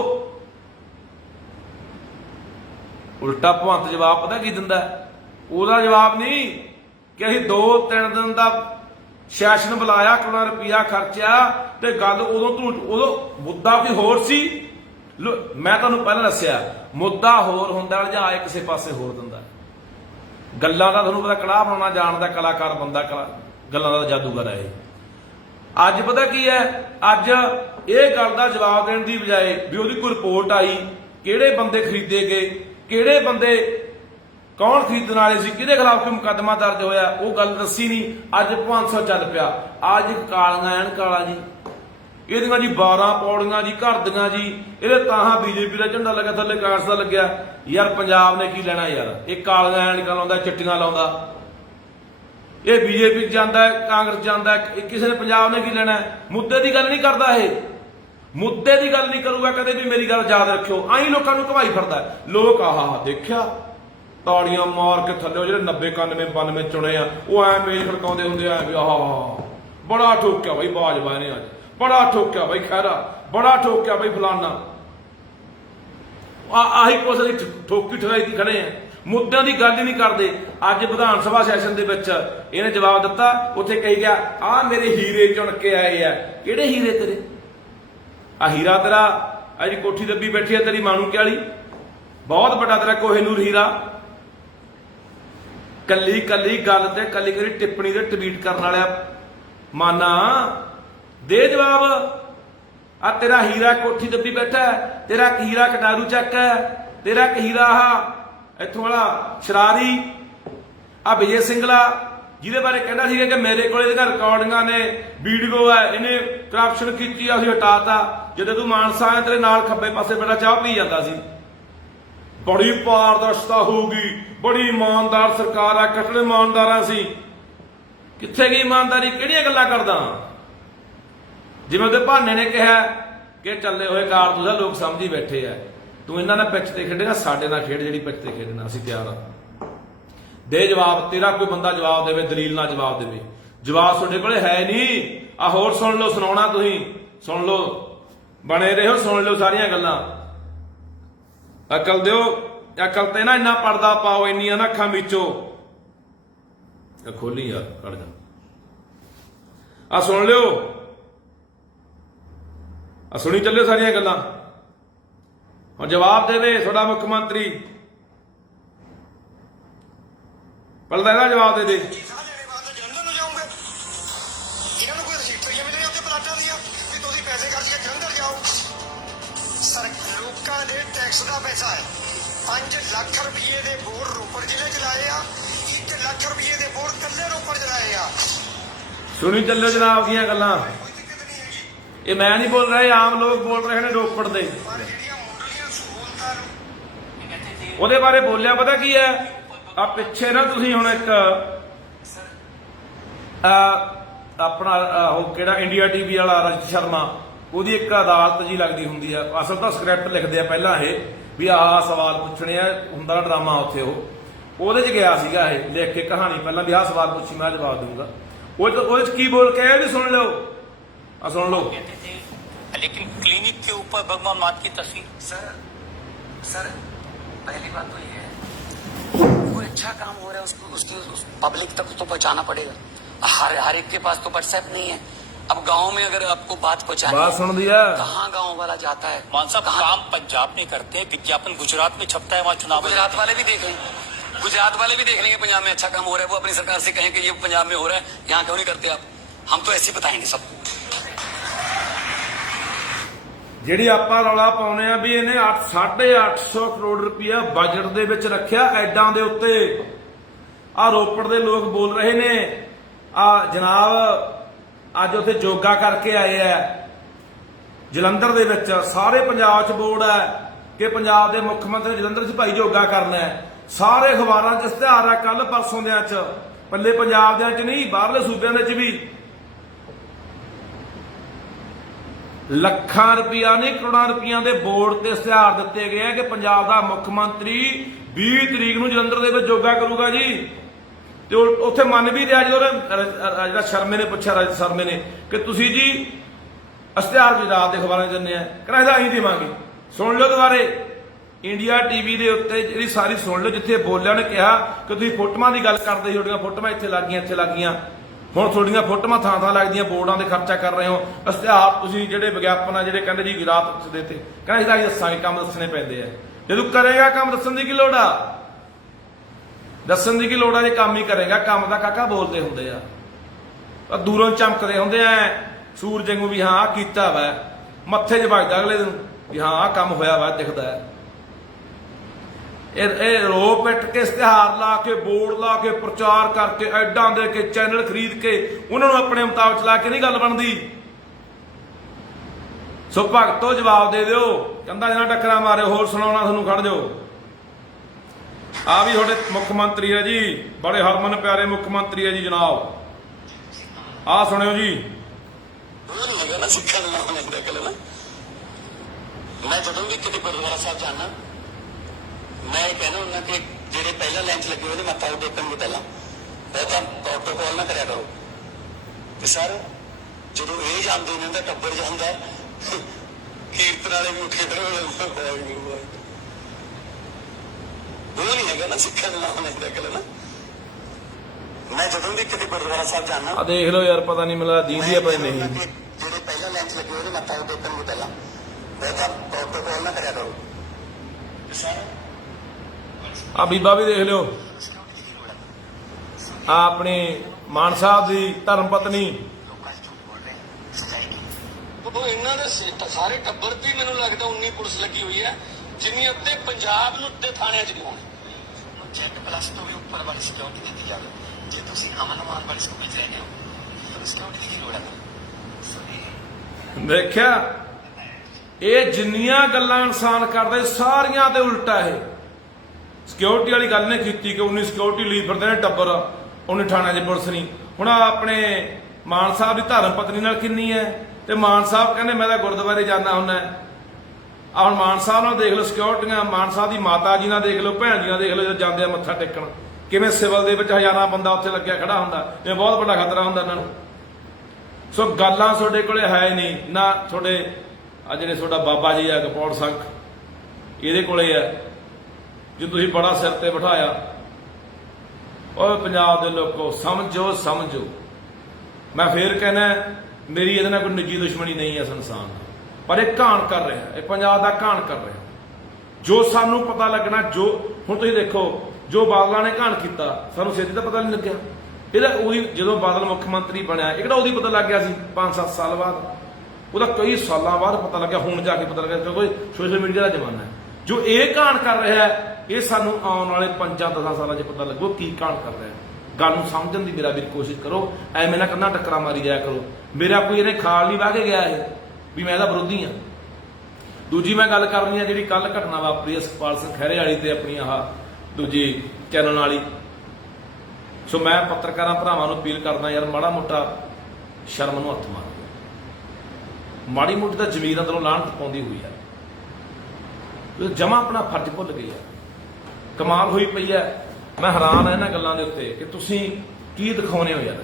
ਉਲਟਾ ਭਵੰਤ ਜਵਾਬ ਪਤਾ ਕੀ ਦਿੰਦਾ? ਉਹਦਾ ਜਵਾਬ ਨਹੀਂ, ਕਿ ਅਸੀਂ 2-3 ਦਿਨ ਦਾ ਸੈਸ਼ਨ ਬੁਲਾਇਆ ਕਰੋਨਾ ਰੁਪਿਆ ਖਰਚਿਆ ਤੇ ਗੱਲ ਉਦੋਂ ਤੂੰ ਉਦੋਂ ਮੁੱਦਾ ਕੋਈ ਹੋਰ ਸੀ? ਮੈਂ ਤੁਹਾਨੂੰ ਪਹਿਲਾਂ ਦੱਸਿਆ, ਮੁੱਦਾ ਹੋਰ ਹੁੰਦਾ ਲਜਾਏ ਕਿਸੇ ਪਾਸੇ ਹੋਰ ਦਿੰਦਾ ਗੱਲਾਂ ਦਾ ਤੁਹਾਨੂੰ ਪਤਾ ਕੜਾਹ ਬਣਾਉਣਾ ਜਾਣਦਾ ਕਲਾਕਾਰ ਬੰਦਾ ਕਲਾ, ਗੱਲਾਂ ਦਾ ਜਾਦੂਗਰ ਹੈ ਇਹ। ਅੱਜ ਪਤਾ ਕੀ ਹੈ? ਅੱਜ ਇਹ ਗੱਲ ਦਾ ਜਵਾਬ ਦੇਣ ਦੀ ਬਜਾਏ ਵੀ ਉਹਦੀ ਕੋਈ ਰਿਪੋਰਟ ਆਈ, ਕਿਹੜੇ ਬੰਦੇ ਖਰੀਦੇ ਗਏ, ਕਿਹੜੇ ਬੰਦੇ ਕੌਣ ਖਰੀਦਣ ਵਾਲੇ ਸੀ? ਕਿਹਦੇ ਖਿਲਾਫ ਕੋਈ ਮੁਕੱਦਮਾ ਦਰਜ ਹੋਇਆ? ਉਹ ਗੱਲ ਦੱਸੀ ਨਹੀਂ। ਅੱਜ 500 ਚੱਲ ਪਿਆ। ਅੱਜ ਕਾਲੀਆਂ ਐਨ ਕਾਲਾ ਜੀ। ਇਹਦੀਆਂ ਜੀ 12 ਪੌੜੀਆਂ ਜੀ, ਘਰ ਦੀਆਂ ਜੀ। ਇਹਦੇ ਤਾਹਾਂ ਬੀਜੇਪੀ ਦਾ ਝੰਡਾ ਲੱਗਾ ਥੱਲੇ ਕਾਂਗਰਸ ਦਾ ਲੱਗਿਆ। ਯਾਰ ਪੰਜਾਬ ਨੇ ਕੀ ਲੈਣਾ ਯਾਰ? ਇਹ ਕਾਲੀਆਂ ਐਨਕਾਂ ਲਾਉਂਦਾ, ਚਿੱਟੀਆਂ ਲਾਉਂਦਾ। ਇਹ ਬੀਜੇਪੀ ਜਾਂਦਾ ਕਾਂਗਰਸ ਜਾਂਦਾ ਕਿਸੇ ਨੇ ਪੰਜਾਬ ਨੇ ਕੀ ਲੈਣਾ ਮੁੱਦੇ ਦੀ ਗੱਲ ਨਹੀਂ ਕਰਦਾ ਇਹ। ਮੁੱਦੇ ਦੀ ਗੱਲ ਨਹੀਂ ਕਰੂਗਾ, ਕਦੇ ਵੀ ਮੇਰੀ ਗੱਲ ਯਾਦ ਰੱਖਿਓ। ਆਹੀ ਲੋਕਾਂ ਨੂੰ ਘਵਾਈ ਫਿਰਦਾ ਲੋਕ ਆਹਾ ਦੇਖਿਆ ਤਾੜੀਆਂ ਮਾਰ ਕੇ ਥੱਲੇ ਜਿਹੜੇ 90 91 92 ਚੁਣੇ ਆ, ਉਹ ਐ ਮੇਜ ਖੜਕਾਉਂਦੇ ਹੁੰਦੇ ਆ ਵੀ ਆਹਾ, ਬੜਾ ਠੋਕਿਆ ਬਾਈ ਬਾਜਵਾ ਨੇ ਅੱਜ। ਬੜਾ ਠੋਕਿਆ ਬਾਈ ਖੈਰਾ, ਬੜਾ ਠੋਕਿਆ ਬਾਈ ਫਲਾਨਾ। ਆ, ਆਹੀ ਕੁਛ ਅਸੀਂ ਠੋਕੀ ਠਗਾਈ ਦੀ ਖੜੇ ਆ। ਮੁੱਦਿਆਂ ਦੀ ਗੱਲ ਹੀ ਨਹੀਂ ਕਰਦੇ। ਅੱਜ ਵਿਧਾਨ ਸਭਾ ਸੈਸ਼ਨ ਦੇ ਵਿੱਚ ਇਹਨੇ ਜਵਾਬ ਦਿੱਤਾ, ਉੱਥੇ ਕਹੀ ਗਿਆ ਆ ਮੇਰੇ ਹੀਰੇ ਚੁਣ ਕੇ ਆਏ ਆ। ਕਿਹੜੇ ਹੀਰੇ ਤੇਰੇ? ਆ ਹੀਰਾ ਤੇਰਾ। ਆ ਕੋਠੀ ਦੱਬੀ ਬੈਠੀ ਆ ਤੇਰੀ ਮਾਣੂ ਕੇ ਵਾਲੀ ਬਹੁਤ ਵੱਡਾ ਤੇਰਾ ਕੋਹੇਨੂਰ ਹੀਰਾ। ਕੱਲੀ ਕੱਲੀ ਗੱਲ ਤੇ ਕੱਲੀ ਕੱਲੀ ਟਿੱਪਣੀ ਤੇ ਟਵੀਟ ਕਰਨ ਵਾਲਿਆ ਮਾਨਾ। ਦੇ ਜਵਾਬ, ਆ ਤੇਰਾ ਹੀਰਾ ਕੋਠੀ ਦੱਬੀ ਬੈਠਾ ਤੇਰਾ ਹੀਰਾ ਕਟਾਰੂ ਚੱਕ ਹੈ, ਤੇਰਾ ਹੀਰਾ ਆ ਇੱਥੋਂ ਵਾਲਾ ਸ਼ਰਾਰੀ, ਆ ਵਿਜੇ ਸਿੰਗਲਾ, ਜਿਹਦੇ ਬਾਰੇ ਕਹਿੰਦਾ ਸੀਗਾ ਕਿ ਮੇਰੇ ਕੋਲ ਇਹਦੇ ਘਰ ਰਿਕਾਰਡਿੰਗਾਂ ਨੇ, ਵੀਡੀਓ ਹੈ, ਇਹਨੇ ਕਰਪਸ਼ਨ ਕੀਤੀ ਆ ਅਸੀਂ ਹਟਾਤਾ, ਜਦੋਂ ਤੂੰ ਮਾਨਸਾ ਆਇਆ, ਤੇਰੇ ਨਾਲ ਖੱਬੇ ਪਾਸੇ ਬੜਾ ਚਾਹ ਪੀ ਜਾਂਦਾ ਸੀ। ਬੜੀ ਪਾਰਦਰਸ਼ਤਾ ਹੋਊਗੀ। ਬੜੀ ਇਮਾਨਦਾਰ ਸਰਕਾਰ ਆ ਕਟੜੇ ਇਮਾਨਦਾਰਾਂ ਸੀ। ਕਿੱਥੇ ਗਈ ਇਮਾਨਦਾਰੀ? ਕਿਹੜੀਆਂ ਗੱਲਾਂ ਕਰਦਾ? ਜਿਵੇਂ ਉਹਦੇ ਭਾਨੇ ਨੇ ਕਿਹਾ ਕਿ ਚੱਲੇ ਹੋਏ ਕਾਰਤੂਸ ਆ, ਲੋਕ ਸਮਝੀ ਬੈਠੇ ਆ। ਤੂੰ ਇਹਨਾਂ ਨਾਲ ਪਿੱਛ ਤੇ ਖੇਡੇਗਾ, ਸਾਡੇ ਨਾਲ ਖੇਡ ਜਿਹੜੀ ਪਿੱਛ ਤੇ ਖੇਡਣਾ, ਅਸੀਂ ਤਿਆਰ ਆ। ਦੇ ਜਵਾਬ, ਤੇਰਾ ਕੋਈ ਬੰਦਾ ਜਵਾਬ ਦੇਵੇ, ਦਲੀਲ ਨਾਲ ਜਵਾਬ ਦੇਵੇ। ਜਵਾਬ ਤੁਹਾਡੇ ਕੋਲੇ ਹੈ ਨਹੀਂ। ਆ ਹੋਰ ਸੁਣ ਲਓ, ਸੁਣਾਉਣਾ ਤੁਸੀਂ। ਸੁਣ ਲਓ। ਬਣੇ ਰਹੋ, ਸੁਣ ਲਓ ਸਾਰੀਆਂ ਗੱਲਾਂ। ਅਕਲ ਦਿਓ। ਅਕਲ ਤੇ ਨਾ ਇੰਨਾ ਪਰਦਾ ਪਾਓ ਇੰਨੀਆਂ ਨਾ ਅੱਖਾਂ ਵਿੱਚੋਂ ਇਹ ਖੋਲੀ ਯਾਰ ਕੱਢ ਜਾ। ਆ ਸੁਣ ਲਿਓ। ਆ ਸੁਣੀ ਚੱਲਿਓ ਸਾਰੀਆਂ ਗੱਲਾਂ। ਹੁਣ ਜਵਾਬ ਦੇਵੇ ਤੁਹਾਡਾ ਮੁੱਖ ਮੰਤਰੀ। ਪਹਿਲਾਂ ਤਾਂ ਇਹਦਾ ਜਵਾਬ ਦੇ ਦੇ। ਲੋਕਾਂ ਦੇ ਟੈਕਸ ਦਾ ਪੈਸਾ ਹੈ। 5 ਲੱਖ ਰੁਪਏ ਦੇ ਬੋਰ ਰੋਪੜ ਜ਼ਿਲ੍ਹੇ ਚ ਲਾਏ ਆ 1 ਲੱਖ ਰੁਪਏ ਦੇ ਬੋਰ ਕੱਲੇ ਰੋਪੜ ਚ ਲਾਏ ਆ। ਸੁਣੀ ਚੱਲਿਓ ਜਨਾਬ ਦੀਆਂ ਗੱਲਾਂ। ਕੋਈ ਦਿੱਕਤ ਨਹੀਂ ਹੈਗੀ। ਇਹ ਮੈਂ ਨਹੀਂ ਬੋਲ ਰਿਹਾ ਇਹ ਆਮ ਲੋਕ ਬੋਲ ਰਹੇ ਨੇ ਰੋਪੜ ਦੇ। ਪਰ ਜਿਹੜੀਆਂ ਮੁੱਢਲੀਆਂ ਸਹੂਲਤਾਂ ਨੂੰ ਉਹਦੇ ਬਾਰੇ ਬੋਲਿਆ ਪਤਾ ਕੀ ਹੈ? ਆ ਪਿੱਛੇ ਨਾ ਤੁਸੀਂ ਹੁਣ ਇੱਕ ਆ ਆਪਣਾ ਆਹ ਉਹ ਕਿਹੜਾ ਇੰਡੀਆ ਟੀਵੀ ਵਾਲਾ ਰਜਤ ਸ਼ਰਮਾ ਉਹਦੀ ਇੱਕ ਅਦਾਲਤ ਜੀ ਲੱਗਦੀ ਹੁੰਦੀ ਆ। ਅਸਲ ਤਾਂ ਸਕ੍ਰਿਪਟ ਲਿਖਦੇ ਆ ਪਹਿਲਾਂ ਇਹ। ਵੀ ਆਹ ਸਵਾਲ ਪੁੱਛਣੇ ਆ ਹੁੰਦਾ ਡਰਾਮਾ ਉੱਥੇ ਉਹ ਉਹਦੇ 'ਚ ਗਿਆ ਸੀਗਾ ਇਹ ਲਿਖ ਕੇ ਕਹਾਣੀ ਪਹਿਲਾਂ ਵੀ ਆਹ ਸਵਾਲ ਪੁੱਛੀ ਮੈਂ ਜਵਾਬ ਦੂੰਗਾ ਉਹ 'ਚ- ਉਹਦੇ 'ਚ ਕੀ ਬੋਲ ਕੇ ਆਇਆ ਵੀ ਸੁਣ ਲਓ ਆ ਸੁਣ ਲਓ कहते थे लेकिन क्लिनिक के ऊपर भगवान मात की तस्वीर सर सर पहली बात तो ये है कोई अच्छा काम हो रहा है उसको उसकी उस पब्लिक तक तो पहुंचाना पड़ेगा हर हर एक के पास तो व्हाट्सएप नहीं है अब गांव में अगर आपको बात पहुंचानी ਬਾਤ है ਸੁਣਦੀ ਆ कहाँ गांव वाला जाता है मान साहब कहाँ काम पंजाब में करते हैं विज्ञापन गुजरात में छपता है वहाँ चुनाव हो गुजरात जाते हैं। वाले भी देख लें गुजरात वाले भी देख लेंगे पंजाब में अच्छा काम हो रहा है वो अपनी सरकार से कहें कि ये पंजाब में हो रहा है यहाँ क्यों नहीं करते आप हम तो ऐसे ही बताएंगे सबको ਜਿਹੜੀ ਆਪਾਂ ਰੌਲਾ ਪਾਉਨੇ ਆ ਵੀ ਇਹਨੇ 8 850 ਕਰੋੜ ਰੁਪਇਆ ਬਜਟ ਦੇ ਵਿੱਚ ਰੱਖਿਆ ਐਡਾਂ ਦੇ ਉੱਤੇ ਆ ਰੋਪੜ ਦੇ ਲੋਕ ਬੋਲ ਰਹੇ ਨੇ ਆ ਜਨਾਬ ਅੱਜ ਉੱਥੇ ਜੋਗਾ ਕਰਕੇ ਆਏ ਆ। ਜਲੰਧਰ ਦੇ ਵਿੱਚ ਸਾਰੇ ਪੰਜਾਬ 'ਚ ਬੋਰਡ ਹੈ ਕਿ ਪੰਜਾਬ ਦੇ ਮੁੱਖ ਮੰਤਰੀ ਜਲੰਧਰ 'ਚ ਭਾਈ ਜੋਗਾ ਕਰਨਾ ਹੈ। ਸਾਰੇ ਅਖਬਾਰਾਂ 'ਚ ਇਸ਼ਤਿਹਾਰ ਆ ਕੱਲ ਪਰਸੋਂ ਦਿਆਂ 'ਚ ਪੱਲੇ ਪੰਜਾਬ ਦਿਆਂ 'ਚ ਨਹੀਂ, ਬਾਹਰਲੇ ਸੂਬਿਆਂ ਦੇ 'ਚ ਵੀ। ਲੱਖਾਂ ਰੁਪਈਆ ਨਹੀਂ, ਕਰੋੜਾਂ ਰੁਪਈਆਂ ਦੇ ਬੋਰਡ ਤੇ ਇਸ਼ਤਿਹਾਰ ਦਿੱਤੇ ਗਏ ਆ ਕਿ ਪੰਜਾਬ ਦਾ ਮੁੱਖ ਮੰਤਰੀ 20 ਤਰੀਕ ਨੂੰ ਜਲੰਧਰ ਦੇ ਵਿੱਚ ਯੋਗਾ ਕਰੂਗਾ ਜੀ। ਤੇ ਉਹ- ਉੱਥੇ ਮੰਨ ਵੀ ਰਿਹਾ ਜਦੋਂ ਜਿਹੜਾ ਸ਼ਰਮੇ ਨੇ ਪੁੱਛਿਆ ਰਾਜ ਸ਼ਰਮੇ ਨੇ ਕਿ ਤੁਸੀਂ ਜੀ ਇਸ਼ਤਿਹਾਰ ਗੁਜਰਾਤ ਦੇ ਅਖਬਾਰਾਂ ਦਿੰਦੇ ਆ। ਕਹਿੰਦਾ ਇਹਦਾ ਅਸੀਂ ਦੇਵਾਂਗੇ। ਸੁਣ ਲਓ ਦੁਬਾਰੇ। ਇੰਡੀਆ ਟੀਵੀ ਦੇ ਉੱਤੇ ਜਿਹੜੀ ਸਾਰੀ ਸੁਣ ਲਓ, ਜਿੱਥੇ ਬੋਲਿਆ ਨੇ ਕਿਹਾ ਕਿ ਤੁਸੀਂ ਫੋਟੋਆਂ ਦੀ ਗੱਲ ਕਰਦੇ ਤੁਹਾਡੀਆਂ ਫੋਟੋਆਂ ਇੱਥੇ ਲੱਗੀਆਂ ਇੱਥੇ ਲੱਗੀਆਂ। ਹੁਣ ਤੁਹਾਡੀਆਂ ਫੋਟੋਆਂ ਥਾਂ ਥਾਂ ਲੱਗਦੀਆਂ, ਬੋਰਡਾਂ ਦੇ ਖਰਚਾ ਕਰ ਰਹੇ ਹੋ। ਇਸ਼ਤਿਹਾਰ ਤੁਸੀਂ ਜਿਹੜੇ ਵਿਗਿਆਪਨ ਆ, ਜਿਹੜੇ ਕਹਿੰਦੇ ਜੀ ਗੁਜਰਾਤ ਦੇ ਤੇ ਕਹਿੰਦਾ ਇਹਦਾ ਅਸੀਂ ਦੱਸਾਂਗੇ, ਕੰਮ ਦੱਸਣੇ ਪੈਂਦੇ ਆ। ਜਦੋਂ ਕਰੇਗਾ ਕੰਮ ਦੱਸਣ ਦੀ ਕੀ ਲੋੜ ਆ? ਦੱਸਣ ਦੀ ਕੀ ਲੋੜ ਆ? ਜੇ ਕੰਮ ਹੀ ਕਰੇਗਾ। ਕੰਮ ਦਾ ਕਾਕਾ ਬੋਲਦੇ ਹੁੰਦੇ ਆ। ਆ ਦੂਰੋਂ ਚਮਕਦੇ ਹੁੰਦੇ ਆ। ਸੂਰਜ ਵਾਂਗੂ ਵੀ ਹਾਂ ਕੀਤਾ ਵਾ। ਮੱਥੇ 'ਚ ਵੱਜਦਾ ਅਗਲੇ ਦਿਨ ਵੀ ਹਾਂ, ਆਹ ਕੰਮ ਹੋਇਆ ਵਾ, ਦਿਖਦਾ ਹੈ। ਇਹ ਇਹ ਰੋ ਪਿੱਟ ਕੇ ਇਸ਼ਤਿਹਾਰ ਲਾ ਕੇ, ਬੋਰਡ ਲਾ ਕੇ, ਪ੍ਰਚਾਰ ਕਰਕੇ, ਐਡਾਂ ਦੇ ਕੇ, ਚੈਨਲ ਖਰੀਦ ਕੇ, ਉਹਨਾਂ ਨੂੰ ਆਪਣੇ ਮੁਤਾਬਕ ਚਲਾ ਕੇ ਨਹੀਂ ਗੱਲ ਬਣਦੀ। ਸੋ ਭਗਤੋ ਜਵਾਬ ਦੇ ਦਿਓ। ਕੰਦਾ ਜਨਾ ਟੱਕਰਾ ਮਾਰਿਓ, ਹੋਰ ਸੁਣਾਉਣਾ ਤੁਹਾਨੂੰ ਖੜ ਜਾਓ। ਆ ਵੀ ਤੁਹਾਡੇ ਮੁੱਖ ਮੰਤਰੀ ਹੈ ਜੀ, ਬੜੇ ਹਰਮਨ ਪਿਆਰੇ ਮੁੱਖ ਮੰਤਰੀ ਹੈ ਜੀ ਜਨਾਬ। ਆ ਸੁਣਿਓ ਜੀ। ਮੈਂ ਜਦੋਂ ਵੀ ਕਿਤੇ ਗੁਰਦੁਆਰਾ ਸਾਹਿਬ ਜਾਣਾ ਮੈਂ ਇਹ ਕਹਿਣਾ ਹੁੰਦਾ ਕਿ ਜਿਹੜੇ ਪਹਿਲਾਂ ਲਾਈਨ 'ਚ ਲੱਗੇ ਉਹਦੇ ਮੱਥਾ ਟੇਕਣਗੇ ਪਹਿਲਾਂ ਪਹਿਲਾਂ। ਉਹ ਪ੍ਰੋਟੋਕਾਲ ਨਾ ਕਰਿਆ ਕਰੋ। ਤੇ ਸਰ, ਜਦੋਂ ਇਹ ਜਾਂਦੇ ਨੇ ਤਾਂ ਟੱਬਰ ਜਾਂਦਾ ਕੀਰਤਨ ਵਾਲੇ ਵੀ ਉੱਠ ਕੇ ਖੜੇ ਹੋ ਜਾਂਦੇ ਉਹ ਨਹੀਂ ਹੈਗਾ ਨਾ ਸਿੱਖਣ ਨਾ ਹੋਣੇ ਦਾ ਗੱਲ ਨਾ। ਮੈਂ ਜਦੋਂ ਵੀ ਕਿਤੇ ਗੁਰਦੁਆਰਾ ਸਾਹਿਬ ਜਾਣਾ ਆ ਦੇਖ ਲਓ ਯਾਰ ਪਤਾ ਨਹੀਂ ਮਿਲਦਾ ਦੀਦੀ ਆ ਪਤਾ ਨਹੀਂ। ਜਿਹੜੇ ਪਹਿਲਾਂ ਲਾਈਨ 'ਚ ਲੱਗੇ ਨੇ ਮੱਥਾ ਟੇਕਣ ਤੋਂ ਪਹਿਲਾਂ। ਉਹ ਤਾਂ ਪ੍ਰੋਟੋਕਾਲ ਨਾ ਕਰਿਆ ਕਰੋ। ਆ ਬੀਬਾ ਵੀ ਦੇਖ ਲਿਓ। ਆ ਆਪਣੀ ਮਾਨ ਸਾਹਿਬ ਦੀ ਧਰਮ ਪਤਨੀ। ਉਹ ਇਹਨਾਂ ਦੇ ਸਾਰੇ ਟੱਬਰ ਦੀ ਮੈਨੂੰ ਲੱਗਦਾ 19 ਪੁਲਿਸ ਲੱਗੀ ਹੋਈ ਹੈ। ਜਿੰਨੀ ਅੱਧੇ ਪੰਜਾਬ ਨੂੰ ਅੱਧੇ ਥਾਣਿਆਂ 'ਚ ਨਹੀਂ ਹੋਣੀ ਜੈਟ ਪਲੱਸ ਤੋਂ ਵੀ ਉੱਪਰ ਵਾਲੀ ਸਿਕਿਉਰਿਟੀ ਦਿੱਤੀ ਜਾਵੇ ਜੇ ਤੁਸੀਂ ਅਮਨ ਮਾਨ ਵਾਲੀ ਸਕੂਲ 'ਚ ਰਹਿੰਦੇ ਹੋ ਤਾਂ ਸਿਕਿਉਰਿਟੀ ਦੀ ਲੋੜ ਹੈ? ਦੇਖਿਆ? ਇਹ ਜਿੰਨੀਆਂ ਗੱਲਾਂ ਇਨਸਾਨ ਕਰਦੇ ਸਾਰੀਆਂ ਤੇ ਉਲਟਾ ਇਹ। ਸਿਕਿਉਰਿਟੀ ਵਾਲੀ ਗੱਲ ਨੇ ਕੀਤੀ ਕਿ ਉਨੀ ਸਿਕਿਉਰਿਟੀ ਲਈ ਫਿਰਦੇ ਨੇ ਟੱਬਰ ਉਹਨੇ ਥਾਣਿਆਂ 'ਚ ਪੁਲਿਸ ਨਹੀਂ। ਹੁਣ ਆਪਣੇ ਮਾਨ ਸਾਹਿਬ ਦੀ ਧਰਮ ਪਤਨੀ ਨਾਲ ਕਿੰਨੀ ਹੈ? ਤੇ ਮਾਨ ਸਾਹਿਬ ਕਹਿੰਦੇ ਮੈਂ ਤਾਂ ਗੁਰਦੁਆਰੇ ਜਾਂਦਾ ਹੁੰਦਾ ਆ ਹੁਣ ਮਾਨ ਸਾਹਿਬ ਨਾਲ ਦੇਖ ਲਓ ਸਿਕਿਉਰਿਟੀਆਂ ਮਾਨ ਸਾਹਿਬ ਦੀ ਮਾਤਾ ਜੀ ਨਾਲ ਦੇਖ ਲਓ, ਭੈਣ ਜੀ ਨਾਲ ਦੇਖ ਲਓ, ਜਦੋਂ ਜਾਂਦੇ ਆ ਮੱਥਾ ਟੇਕਣ। ਕਿਵੇਂ ਸਿਵਲ ਦੇ ਵਿੱਚ ਹਜ਼ਾਰਾਂ ਬੰਦਾ ਉੱਥੇ ਲੱਗਿਆ ਖੜਾ ਹੁੰਦਾ ਇਹ ਬਹੁਤ ਵੱਡਾ ਖਤਰਾ ਹੁੰਦਾ ਇਹਨਾਂ ਨੂੰ। ਸੋ ਗੱਲਾਂ ਤੁਹਾਡੇ ਕੋਲੇ ਹੈ ਹੀ ਨਹੀਂ, ਨਾ ਤੁਹਾਡੇ ਆ ਜਿਹੜੇ ਤੁਹਾਡਾ ਬਾਬਾ ਜੀ ਆ, ਕਪੌੜ ਸੰਖ ਇਹਦੇ ਕੋਲੇ ਆ, ਜੇ ਤੁਸੀਂ ਬੜਾ ਸਿਰ ਤੇ ਬਿਠਾਇਆ। ਓਏ ਪੰਜਾਬ ਦੇ ਲੋਕੋ, ਸਮਝੋ ਸਮਝੋ। ਮੈਂ ਫੇਰ ਕਹਿੰਦਾ, ਮੇਰੀ ਇਹਦੇ ਨਾਲ ਕੋਈ ਨਿੱਜੀ ਦੁਸ਼ਮਣੀ ਨਹੀਂ ਹੈ ਸੰਸਾਰ ਨਾਲ। ਪਰ ਇਹ ਘਾਣ ਕਰ ਰਿਹਾ ਇਹ ਪੰਜਾਬ ਦਾ ਘਾਣ ਕਰ ਰਿਹਾ ਜੋ ਸਾਨੂੰ ਪਤਾ ਲੱਗਣਾ, ਜੋ ਹੁਣ ਤੁਸੀਂ ਦੇਖੋ, ਜੋ ਬਾਦਲਾਂ ਨੇ ਘਾਣ ਕੀਤਾ, ਸਾਨੂੰ ਛੇਤੀ ਤਾਂ ਪਤਾ ਨਹੀਂ ਲੱਗਿਆ। ਇਹਦਾ ਉਹਦੀ ਜਦੋਂ ਬਾਦਲ ਮੁੱਖ ਮੰਤਰੀ ਬਣਿਆ ਇਹ ਕਿਹੜਾ ਉਹਦੀ ਪਤਾ ਲੱਗ ਗਿਆ ਸੀ 5-7 ਸਾਲ ਬਾਅਦ। ਉਹਦਾ ਕਈ ਸਾਲਾਂ ਬਾਅਦ ਪਤਾ ਲੱਗਿਆ, ਹੁਣ ਜਾ ਕੇ ਪਤਾ ਲੱਗਿਆ, ਕਿਉਂਕਿ ਸੋਸ਼ਲ ਮੀਡੀਆ ਦਾ ਜ਼ਮਾਨਾ ਹੈ। ਜੋ ਇਹ ਘਾਣ ਕਰ ਰਿਹਾ ਹੈ, ਇਹ ਸਾਨੂੰ ਆਉਣ ਵਾਲੇ 5-10 ਸਾਲਾਂ 'ਚ ਪਤਾ ਲੱਗੋ ਕੀ ਘਾਣ ਕਰ ਰਿਹਾ ਹੈ। ਗੱਲ ਨੂੰ ਸਮਝਣ ਦੀ ਮੇਰਾ ਵੀ ਕੋਸ਼ਿਸ਼ ਕਰੋ, ਐਵੇਂ ਨਾ ਕੰਨਾਂ ਟੱਕਰਾ ਮਾਰੀ ਜਾਇਆ ਕਰੋ। ਮੇਰਾ ਕੋਈ ਇਹਨੇ ਖਾਲ ਨਹੀਂ ਵਾਹ ਕੇ ਗਿਆ ਇਹ। ਵੀ ਮੈਂ ਇਹਦਾ ਵਿਰੋਧੀ ਹਾਂ। ਦੂਜੀ ਮੈਂ ਗੱਲ ਕਰਨੀ ਆ ਜਿਹੜੀ ਕੱਲ ਘਟਨਾ ਵਾਪਰੀ ਹੈ ਸੁਖਪਾਲ ਸਿੰਘ ਖਹਿਰੇ ਵਾਲੀ ਤੇ ਆਪਣੀ ਆਹ ਦੂਜੀ ਚੈਨਲ ਵਾਲੀ। ਸੋ ਮੈਂ ਪੱਤਰਕਾਰਾਂ ਭਰਾਵਾਂ ਨੂੰ ਅਪੀਲ ਕਰਦਾ ਯਾਰ ਮਾੜਾ ਮੋਟਾ ਸ਼ਰਮ ਨੂੰ ਹੱਥ ਮਾਰੋ। ਮਾੜੀ ਮੋਟੀ ਤਾਂ ਜ਼ਮੀਰ ਅੰਦਰੋਂ ਲਾਹਣ ਪਾਉਂਦੀ ਹੋਈ ਆ। ਇਹ ਜਮਾ ਆਪਣਾ ਫਰਜ਼ ਭੁੱਲ ਗਈ ਆ। ਕਮਾਲ ਹੋਈ ਪਈ ਹੈ ਮੈਂ ਹੈਰਾਨ ਆ ਇਹਨਾਂ ਗੱਲਾਂ ਦੇ ਉੱਤੇ ਕਿ ਤੁਸੀਂ ਕੀ ਦਿਖਾਉਨੇ ਹੋ ਯਾਰ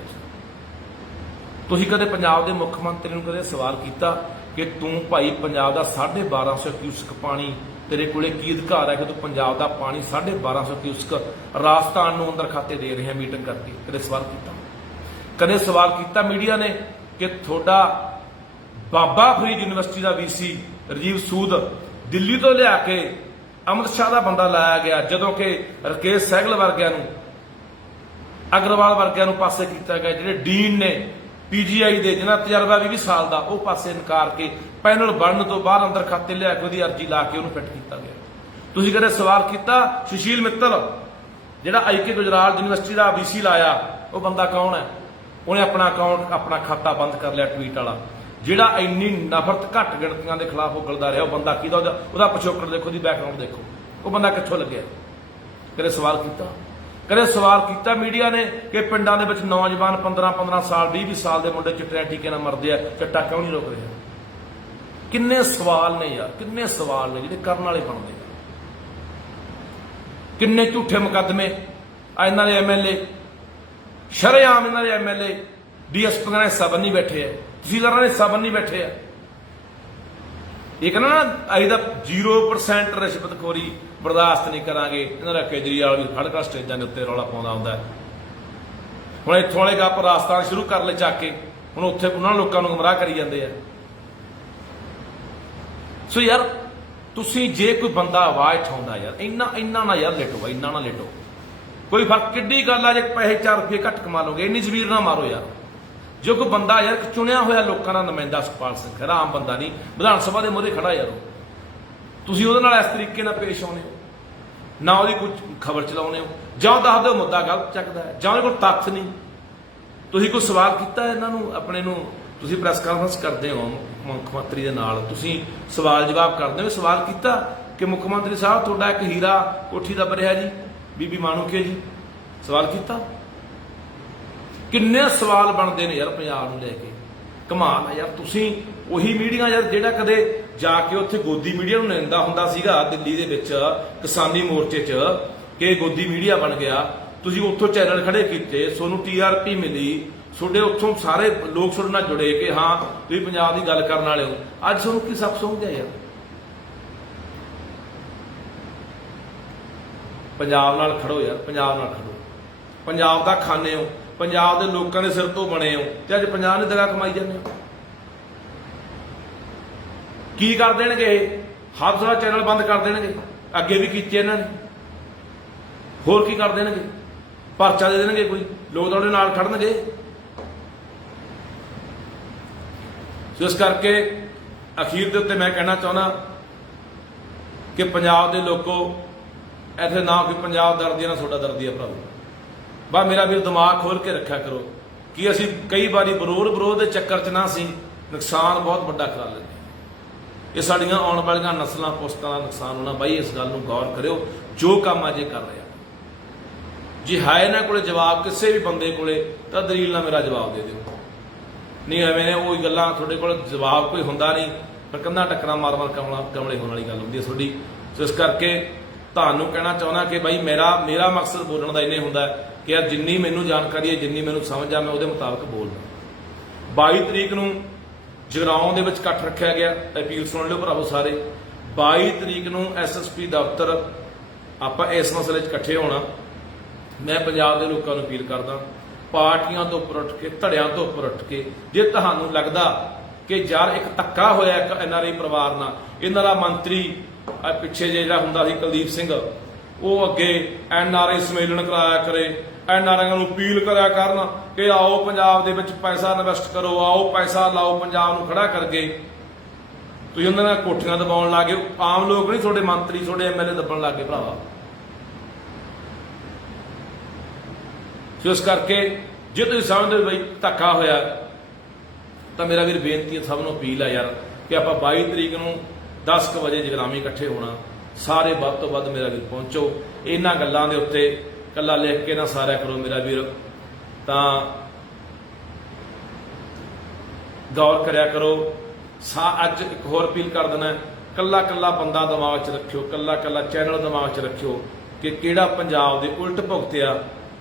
ਤੁਸੀਂ ਕਦੇ ਪੰਜਾਬ ਦੇ ਮੁੱਖ ਮੰਤਰੀ ਨੂੰ ਕਦੇ ਸਵਾਲ ਕੀਤਾ? ਕਿ ਤੂੰ ਭਾਈ ਪੰਜਾਬ ਦਾ 1250 ਕਿਊਸਕ ਪਾਣੀ, ਤੇਰੇ ਕੋਲੇ ਕੀ ਅਧਿਕਾਰ ਹੈ ਕਿ ਤੂੰ ਪੰਜਾਬ ਦਾ ਪਾਣੀ 1250 ਕਿਊਸਕ ਰਾਜਸਥਾਨ ਨੂੰ ਅੰਦਰ ਖਾਤੇ ਦੇ ਰਿਹਾ ਮੀਟਿੰਗ ਕਰਕੇ? ਕਦੇ ਸਵਾਲ ਕੀਤਾ? ਕਦੇ ਸਵਾਲ ਕੀਤਾ ਮੀਡੀਆ ਨੇ ਕਿ ਤੁਹਾਡਾ ਬਾਬਾ ਫਰੀਦ ਯੂਨੀਵਰਸਿਟੀ ਦਾ ਵੀਸੀ ਰਜੀਵ ਸੂਦ ਦਿੱਲੀ ਤੋਂ ਲਿਆ ਕੇ ਅਮਿਤ ਸ਼ਾਹ ਦਾ ਬੰਦਾ ਲਾਇਆ ਗਿਆ, ਜਦੋਂ ਕਿ ਰਕੇਸ਼ ਸਹਿਗਲ ਵਰਗਿਆਂ ਨੂੰ, ਅਗਰਵਾਲ ਵਰਗਿਆਂ ਨੂੰ ਪਾਸੇ ਕੀਤਾ ਗਿਆ, ਜਿਹੜੇ ਡੀਨ ਨੇ ਪੀਜੀਆਈ ਦੇ ਜਿਹਨਾਂ ਤਜਰਬਾ 20 ਸਾਲ ਦਾ, ਉਹ ਪਾਸੇ ਇਨਕਾਰ ਕੇ ਪੈਨਲ ਬਣਨ ਤੋਂ ਬਾਅਦ ਅੰਦਰ ਖਾਤੇ ਲਿਆ ਕੇ ਉਹਦੀ ਅਰਜ਼ੀ ਲਾ ਕੇ ਉਹਨੂੰ ਫਿੱਟ ਕੀਤਾ ਗਿਆ। ਤੁਸੀਂ ਕਦੇ ਸਵਾਲ ਕੀਤਾ, ਸੁਸ਼ੀਲ ਮਿੱਤਲ, ਜਿਹੜਾ ਆਈਕੇ ਗੁਜਰਾਲ ਯੂਨੀਵਰਸਿਟੀ ਦਾ ਵੀਸੀ ਲਾਇਆ, ਉਹ ਬੰਦਾ ਕੌਣ ਹੈ? ਉਹਨੇ ਆਪਣਾ ਅਕਾਊਂਟ ਆਪਣਾ ਖਾਤਾ ਬੰਦ ਕਰ ਲਿਆ ਟਵੀਟ ਵਾਲਾ। ਜਿਹੜਾ ਇੰਨੀ ਨਫ਼ਰਤ ਘੱਟ ਗਿਣਤੀਆਂ ਦੇ ਖਿਲਾਫ ਉਗਲਦਾ ਰਿਹਾ, ਉਹ ਬੰਦਾ ਕਿਹਦਾ ਉਹਦਾ ਉਹਦਾ ਪਿਛੋਕੜ ਦੇਖੋ ਦੀ ਬੈਕਗ੍ਰਾਉਂਡ ਦੇਖੋ। ਉਹ ਬੰਦਾ ਕਿੱਥੋਂ ਲੱਗਿਆ? ਕਦੇ ਸਵਾਲ ਕੀਤਾ? ਕਦੇ ਸਵਾਲ ਕੀਤਾ ਮੀਡੀਆ ਨੇ ਕਿ ਪਿੰਡਾਂ ਦੇ ਵਿੱਚ ਨੌਜਵਾਨ 15 15 ਸਾਲ 20 20 ਸਾਲ ਦੇ ਮੁੰਡੇ ਚਿੱਟੇ ਟੀਕੇ ਨਾਲ ਮਰਦੇ ਆ, ਚਿੱਟਾ ਕਿਉਂ ਨਹੀਂ ਰੋਕ ਰਿਹਾ ਕਿੰਨੇ ਸਵਾਲ ਨੇ ਯਾਰ, ਕਿੰਨੇ ਸਵਾਲ ਨੇ ਜਿਹੜੇ ਕਰਨ ਵਾਲੇ ਬਣਦੇ ਆ। ਕਿੰਨੇ ਝੂਠੇ ਮੁਕੱਦਮੇ ਆ ਇਹਨਾਂ ਦੇ ਐਮਐਲਏ ਸ਼ਰੇਆਮ ਇਹਨਾਂ ਦੇ ਐਮਐਲਏ ਡੀਐਸਪੀ ਨੇ ਸਬਨ ਨਹੀਂ ਬੈਠੇ ਆ। ਤਹਿਸੀਲਦਾਰਾਂ ਨੇ ਸਬਨ ਨਹੀਂ ਬੈਠੇ ਆ। ਇਹ ਕਹਿੰਦਾ ਨਾ, ਅਸੀਂ ਤਾਂ 0% ਰਿਸ਼ਵਤਖੋਰੀ ਬਰਦਾਸ਼ਤ ਨਹੀਂ ਕਰਾਂਗੇ। ਇਹਨਾਂ ਦਾ ਕੇਜਰੀਵਾਲ ਵੀ ਖੜਕਾ ਸਟੇਜਾਂ ਦੇ ਉੱਤੇ ਰੌਲਾ ਪਾਉਂਦਾ ਹੁੰਦਾ ਹੁਣ ਇੱਥੋਂ ਵਾਲੇ ਗੱਪ ਰਾਸਤਾ ਸ਼ੁਰੂ ਕਰ ਲੈ ਚੱਕ ਕੇ। ਹੁਣ ਉੱਥੇ ਉਹਨਾਂ ਲੋਕਾਂ ਨੂੰ ਗੁੰਮਰਾਹ ਕਰੀ ਜਾਂਦੇ ਆ। ਸੋ ਯਾਰ, ਤੁਸੀਂ ਜੇ ਕੋਈ ਬੰਦਾ ਆਵਾਜ਼ ਉਠਾਉਂਦਾ ਯਾਰ, ਇੰਨਾ ਇੰਨਾ ਨਾ ਯਾਰ ਲੇਟੋ ਇੰਨਾ ਨਾ ਲੇਟੋ। ਕੋਈ ਫ਼ਰਕ, ਕਿੱਡੀ ਗੱਲ ਆ, ਜੇ ਪੈਸੇ 4 ਰੁਪਏ ਘੱਟ ਕਮਾ ਲੋਗੇ ਇੰਨੀ ਜ਼ਮੀਰ ਨਾ ਮਾਰੋ ਯਾਰ। ਜੋ ਕੋਈ ਬੰਦਾ ਯਾਰ ਚੁਣਿਆ ਹੋਇਆ ਲੋਕਾਂ ਦਾ ਨੁਮਾਇੰਦਾ ਸੁਖਪਾਲ ਸਿੰਘ ਖਹਿਰਾ ਆਮ ਬੰਦਾ ਨਹੀਂ। ਵਿਧਾਨ ਸਭਾ ਦੇ ਮੂਹਰੇ ਖੜਾ ਯਾਰ ਉਹ। ਤੁਸੀਂ ਉਹਦੇ ਨਾਲ ਇਸ ਤਰੀਕੇ ਨਾਲ ਪੇਸ਼ ਆਉਨੇ ਹੋ। ਨਾ ਉਹਦੀ ਕੋਈ ਖਬਰ ਚਲਾਉਨੇ ਹੋ। ਜਾਂ ਦੱਸ ਦਿਓ ਮੁੱਦਾ ਗਲਤ ਚੱਕਦਾ ਹੈ। ਜਾਂ ਉਹਦੇ ਕੋਲ ਤੱਥ ਨਹੀਂ। ਤੁਸੀਂ ਕੋਈ ਸਵਾਲ ਕੀਤਾ ਇਹਨਾਂ ਨੂੰ, ਆਪਣੇ ਨੂੰ? ਤੁਸੀਂ ਪ੍ਰੈਸ ਕਾਨਫਰੰਸ ਕਰਦੇ ਹੋ ਮੁੱਖ ਮੰਤਰੀ ਦੇ ਨਾਲ। ਤੁਸੀਂ ਸਵਾਲ ਜਵਾਬ ਕਰਦੇ ਹੋ। ਸਵਾਲ ਕੀਤਾ ਕਿ ਮੁੱਖ ਮੰਤਰੀ ਸਾਹਿਬ, ਤੁਹਾਡਾ ਇੱਕ ਹੀਰਾ ਕੋਠੀ ਦਾ ਰਿਹਾ ਜੀ, ਬੀਬੀ ਮਾਨੂਕੇ ਜੀ। ਸਵਾਲ ਕੀਤਾ? ਕਿੰਨੇ ਸਵਾਲ ਬਣਦੇ ਨੇ ਯਾਰ ਪੰਜਾਬ ਨੂੰ ਲੈ ਕੇ। ਕਮਾਲ ਆ ਯਾਰ, ਤੁਸੀਂ ਉਹੀ ਮੀਡੀਆ ਯਾਰ ਜਿਹੜਾ ਕਦੇ ਜਾ ਕੇ ਉੱਥੇ ਗੋਦੀ ਮੀਡੀਆ ਨੂੰ ਨਿੰਦਾ ਹੁੰਦਾ ਸੀਗਾ ਦਿੱਲੀ ਦੇ ਵਿੱਚ, ਕਿਸਾਨੀ ਮੋਰਚੇ 'ਚ, ਕਿ ਗੋਦੀ ਮੀਡੀਆ ਬਣ ਗਿਆ। ਤੁਸੀਂ ਉੱਥੋਂ ਚੈਨਲ ਖੜੇ ਕੀਤੇ ਤੁਹਾਨੂੰ ਟੀਆਰਪੀ ਮਿਲੀ। ਤੁਹਾਡੇ ਉੱਥੋਂ ਸਾਰੇ ਲੋਕ ਤੁਹਾਡੇ ਨਾਲ ਜੁੜੇ ਕਿ ਹਾਂ, ਤੁਸੀਂ ਪੰਜਾਬ ਦੀ ਗੱਲ ਕਰਨ ਵਾਲੇ ਹੋ। ਅੱਜ ਤੁਹਾਨੂੰ ਕੀ ਸਭ ਸਮਝਿਆ ਯਾਰ? ਪੰਜਾਬ ਨਾਲ ਖੜੋ ਯਾਰ, ਪੰਜਾਬ ਨਾਲ ਖੜੋ। ਪੰਜਾਬ ਦਾ ਖਾਣੇ ਹੋ। ਪੰਜਾਬ ਦੇ ਲੋਕਾਂ ਦੇ ਸਿਰ ਤੋਂ ਬਣੇ ਹੋ ਤੇ ਅੱਜ ਪੰਜਾਬ ਨੇ ਦਗਾ ਕਮਾਈ ਜਾਂਦੇ ਹੋ। ਕੀ ਕਰ ਦੇਣਗੇ? ਹੱਥ ਸਾਰਾ ਚੈਨਲ ਬੰਦ ਕਰ ਦੇਣਗੇ। ਅੱਗੇ ਵੀ ਕੀਤੇ ਇਹਨਾਂ ਨੇ। ਹੋਰ ਕੀ ਕਰ ਦੇਣਗੇ? ਪਰਚਾ ਦੇ ਦੇਣਗੇ ਕੋਈ? ਲੋਕ ਤੁਹਾਡੇ ਨਾਲ ਖੜਨਗੇ। ਸੋ ਇਸ ਕਰਕੇ ਅਖੀਰ ਦੇ ਉੱਤੇ ਮੈਂ ਕਹਿਣਾ ਚਾਹੁੰਦਾ ਕਿ ਪੰਜਾਬ ਦੇ ਲੋਕੋ ਇੱਥੇ ਨਾ ਕੋਈ ਪੰਜਾਬ ਦਰਦੀ ਆ, ਨਾ ਤੁਹਾਡਾ ਦਰਦੀ ਆ ਭਰਾਵੋ। ਬਾ ਮੇਰਾ ਵੀਰ ਦਿਮਾਗ ਖੋਲ ਕੇ ਰੱਖਿਆ ਕਰੋ ਕਿ ਅਸੀਂ ਕਈ ਵਾਰੀ ਬਰੋਰ ਵਿਰੋਧ ਦੇ ਚੱਕਰ 'ਚ ਨਾ ਸੀ, ਨੁਕਸਾਨ ਬਹੁਤ ਵੱਡਾ ਕਰਾ ਲੈਂਦੇ ਇਹ ਸਾਡੀਆਂ ਆਉਣ ਵਾਲੀਆਂ ਨਸਲਾਂ, ਪੁਸਤਾਂ ਦਾ ਨੁਕਸਾਨ ਹੋਣਾ, ਬਾਈ ਇਸ ਗੱਲ ਨੂੰ ਗੌਰ ਕਰਿਓ, ਜੋ ਕੰਮ ਅਜੇ ਕਰ ਰਿਹਾ ਜੇ ਹੈ ਇਹਨਾਂ ਕੋਲੇ ਜਵਾਬ, ਕਿਸੇ ਵੀ ਬੰਦੇ ਕੋਲੇ, ਤਾਂ ਦਲੀਲ ਨਾਲ ਮੇਰਾ ਜਵਾਬ ਦੇ ਦਿਓ। ਨਹੀਂ ਐਵੇਂ ਨੇ, ਉਹ ਗੱਲਾਂ ਤੁਹਾਡੇ ਕੋਲ ਜਵਾਬ ਕੋਈ ਹੁੰਦਾ ਨਹੀਂ, ਪਰ ਕੰਧਾਂ ਟੱਕਰਾਂ ਮਾਰ ਮਾਰ ਕਮਲਾ ਕਮਲੇ ਹੋਣ ਵਾਲੀ ਗੱਲ ਹੁੰਦੀ ਹੈ ਤੁਹਾਡੀ। ਸੋ ਇਸ ਕਰਕੇ ਤੁਹਾਨੂੰ ਕਹਿਣਾ ਚਾਹੁੰਦਾ ਕਿ ਬਾਈ ਮੇਰਾ ਮੇਰਾ ਮਕਸਦ ਬੋਲਣ ਦਾ ਇੰਨੇ ਹੁੰਦਾ ਕਿ ਯਾਰ ਜਿੰਨੀ ਮੈਨੂੰ ਜਾਣਕਾਰੀ ਹੈ, ਜਿੰਨੀ ਮੈਨੂੰ ਸਮਝ ਆ, ਮੈਂ ਉਹਦੇ ਮੁਤਾਬਕ ਬੋਲਦਾ। 22 ਤਰੀਕ ਨੂੰ ਜਗਰਾਉਂ ਦੇ ਵਿੱਚ ਇਕੱਠ ਰੱਖਿਆ ਗਿਆ, ਅਪੀਲ ਸੁਣ ਲਿਓ ਭਰਾਵੋ ਸਾਰੇ। 22 ਤਰੀਕ ਨੂੰ ਐਸਐਸਪੀ ਦਫ਼ਤਰ, ਆਪਾਂ ਇਸ ਮਸਲੇ 'ਚ ਇਕੱਠੇ ਹੋਣਾ। ਮੈਂ ਪੰਜਾਬ ਦੇ ਲੋਕਾਂ ਨੂੰ ਅਪੀਲ ਕਰਦਾ, ਪਾਰਟੀਆਂ ਤੋਂ ਉੱਪਰ ਉੱਠ ਕੇ, ਧੜਿਆਂ ਤੋਂ ਉੱਪਰ ਉੱਠ ਕੇ, ਜੇ ਤੁਹਾਨੂੰ ਲੱਗਦਾ ਕਿ ਯਾਰ ਇੱਕ ਧੱਕਾ ਹੋਇਆ ਇੱਕ ਐਨਆਰਆਈ ਪਰਿਵਾਰ ਨਾਲ, ਇਹਨਾਂ ਦਾ ਮੰਤਰੀ ਆਹ ਪਿੱਛੇ ਜੇ ਜਿਹੜਾ ਹੁੰਦਾ ਸੀ ਕੁਲਦੀਪ ਸਿੰਘ, ਉਹ ਅੱਗੇ ਐਨ ਆਰ ਐਨਆਰਆਈ ਸੰਮੇਲਨ ਕਰਾਇਆ ਕਰੇ ਆਈ ਨੂੰ ਅਪੀਲ ਕਰਿਆ ਕਰਨ ਕਿ ਆਓ ਪੰਜਾਬ ਦੇ ਵਿੱਚ ਪੈਸਾ ਇਨਵੈਸਟ ਕਰੋ, ਆਓ ਪੈਸਾ ਲਾਓ, ਪੰਜਾਬ ਨੂੰ ਖੜਾ ਕਰਕੇ। ਤੁਸੀਂ ਉਹਨਾਂ ਨਾਲ ਕੋਠੀਆਂ ਦਬਾਉਣ ਲੱਗੇ ਆਮ ਲੋਕ ਨਹੀਂ, ਤੁਹਾਡੇ ਮੰਤਰੀ, ਤੁਹਾਡੇ ਐਮਐਲਏ ਦੱਬਣ ਲੱਗੇ ਭਰਾਵਾ। ਇਸ ਕਰਕੇ ਜੇ ਤੁਸੀਂ ਸਮਝਦੇ ਬਈ ਧੱਕਾ ਹੋਇਆ, ਤਾਂ ਮੇਰਾ ਵੀਰ ਬੇਨਤੀ ਹੈ ਸਭ ਨੂੰ ਅਪੀਲ ਹੈ ਯਾਰ ਕਿ ਆਪਾਂ 22 ਤਰੀਕ ਨੂੰ 10 ਕੁ ਵਜੇ ਜਗਰਾਮੀ ਇਕੱਠੇ ਹੋਣਾ, ਸਾਰੇ ਵੱਧ ਤੋਂ ਵੱਧ ਮੇਰਾ ਵੀਰ ਪਹੁੰਚੋ। ਇਹਨਾਂ ਗੱਲਾਂ ਦੇ ਉੱਤੇ ਕੱਲਾ ਲਿਖ ਕੇ ਨਾ ਸਾਰਿਆ ਕਰੋ ਮੇਰਾ ਵੀਰ। ਤਾਂ ਗੌਰ ਕਰਿਆ ਕਰੋ, ਸਾ ਅੱਜ ਇੱਕ ਹੋਰ ਅਪੀਲ ਕਰ ਦੇਣਾ ਕੱਲਾ ਕੱਲਾ ਬੰਦਾ ਦਿਮਾਗ 'ਚ ਰੱਖਿਓ ਕੱਲਾ ਕੱਲਾ ਚੈਨਲ ਦਿਮਾਗ 'ਚ ਰੱਖਿਓ ਕਿ ਕਿਹੜਾ ਪੰਜਾਬ ਦੇ ਉਲਟ ਭੁਗਤਿਆ,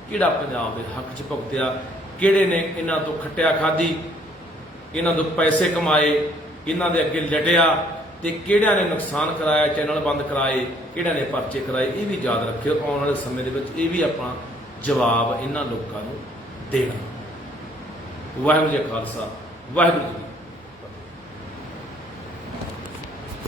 ਕਿਹੜਾ ਪੰਜਾਬ ਦੇ ਹੱਕ 'ਚ ਭੁਗਤਿਆ, ਕਿਹੜੇ ਨੇ ਇਹਨਾਂ ਤੋਂ ਖੱਟਿਆ ਖਾਦੀ ਇਹਨਾਂ ਤੋਂ ਪੈਸੇ ਕਮਾਏ, ਇਹਨਾਂ ਦੇ ਅੱਗੇ ਲਟਿਆ ਤੇ ਕਿਹੜਿਆਂ ਨੇ ਨੁਕਸਾਨ ਕਰਾਇਆ, ਚੈਨਲ ਬੰਦ ਕਰਾਏ, ਕਿਹੜਿਆਂ ਨੇ ਪਰਚੇ ਕਰਾਏ, ਇਹ ਵੀ ਯਾਦ ਰੱਖਿਓ, ਆਉਣ ਵਾਲੇ ਸਮੇਂ ਦੇ ਵਿੱਚ ਇਹ ਵੀ ਆਪਣਾ ਜਵਾਬ ਇਹਨਾਂ ਲੋਕਾਂ ਨੂੰ ਦੇਣਾ। ਵਾਹਿਗੁਰੂ ਜੀ ਖਾਲਸਾ, ਵਾਹਿਗੁਰੂ ਜੀ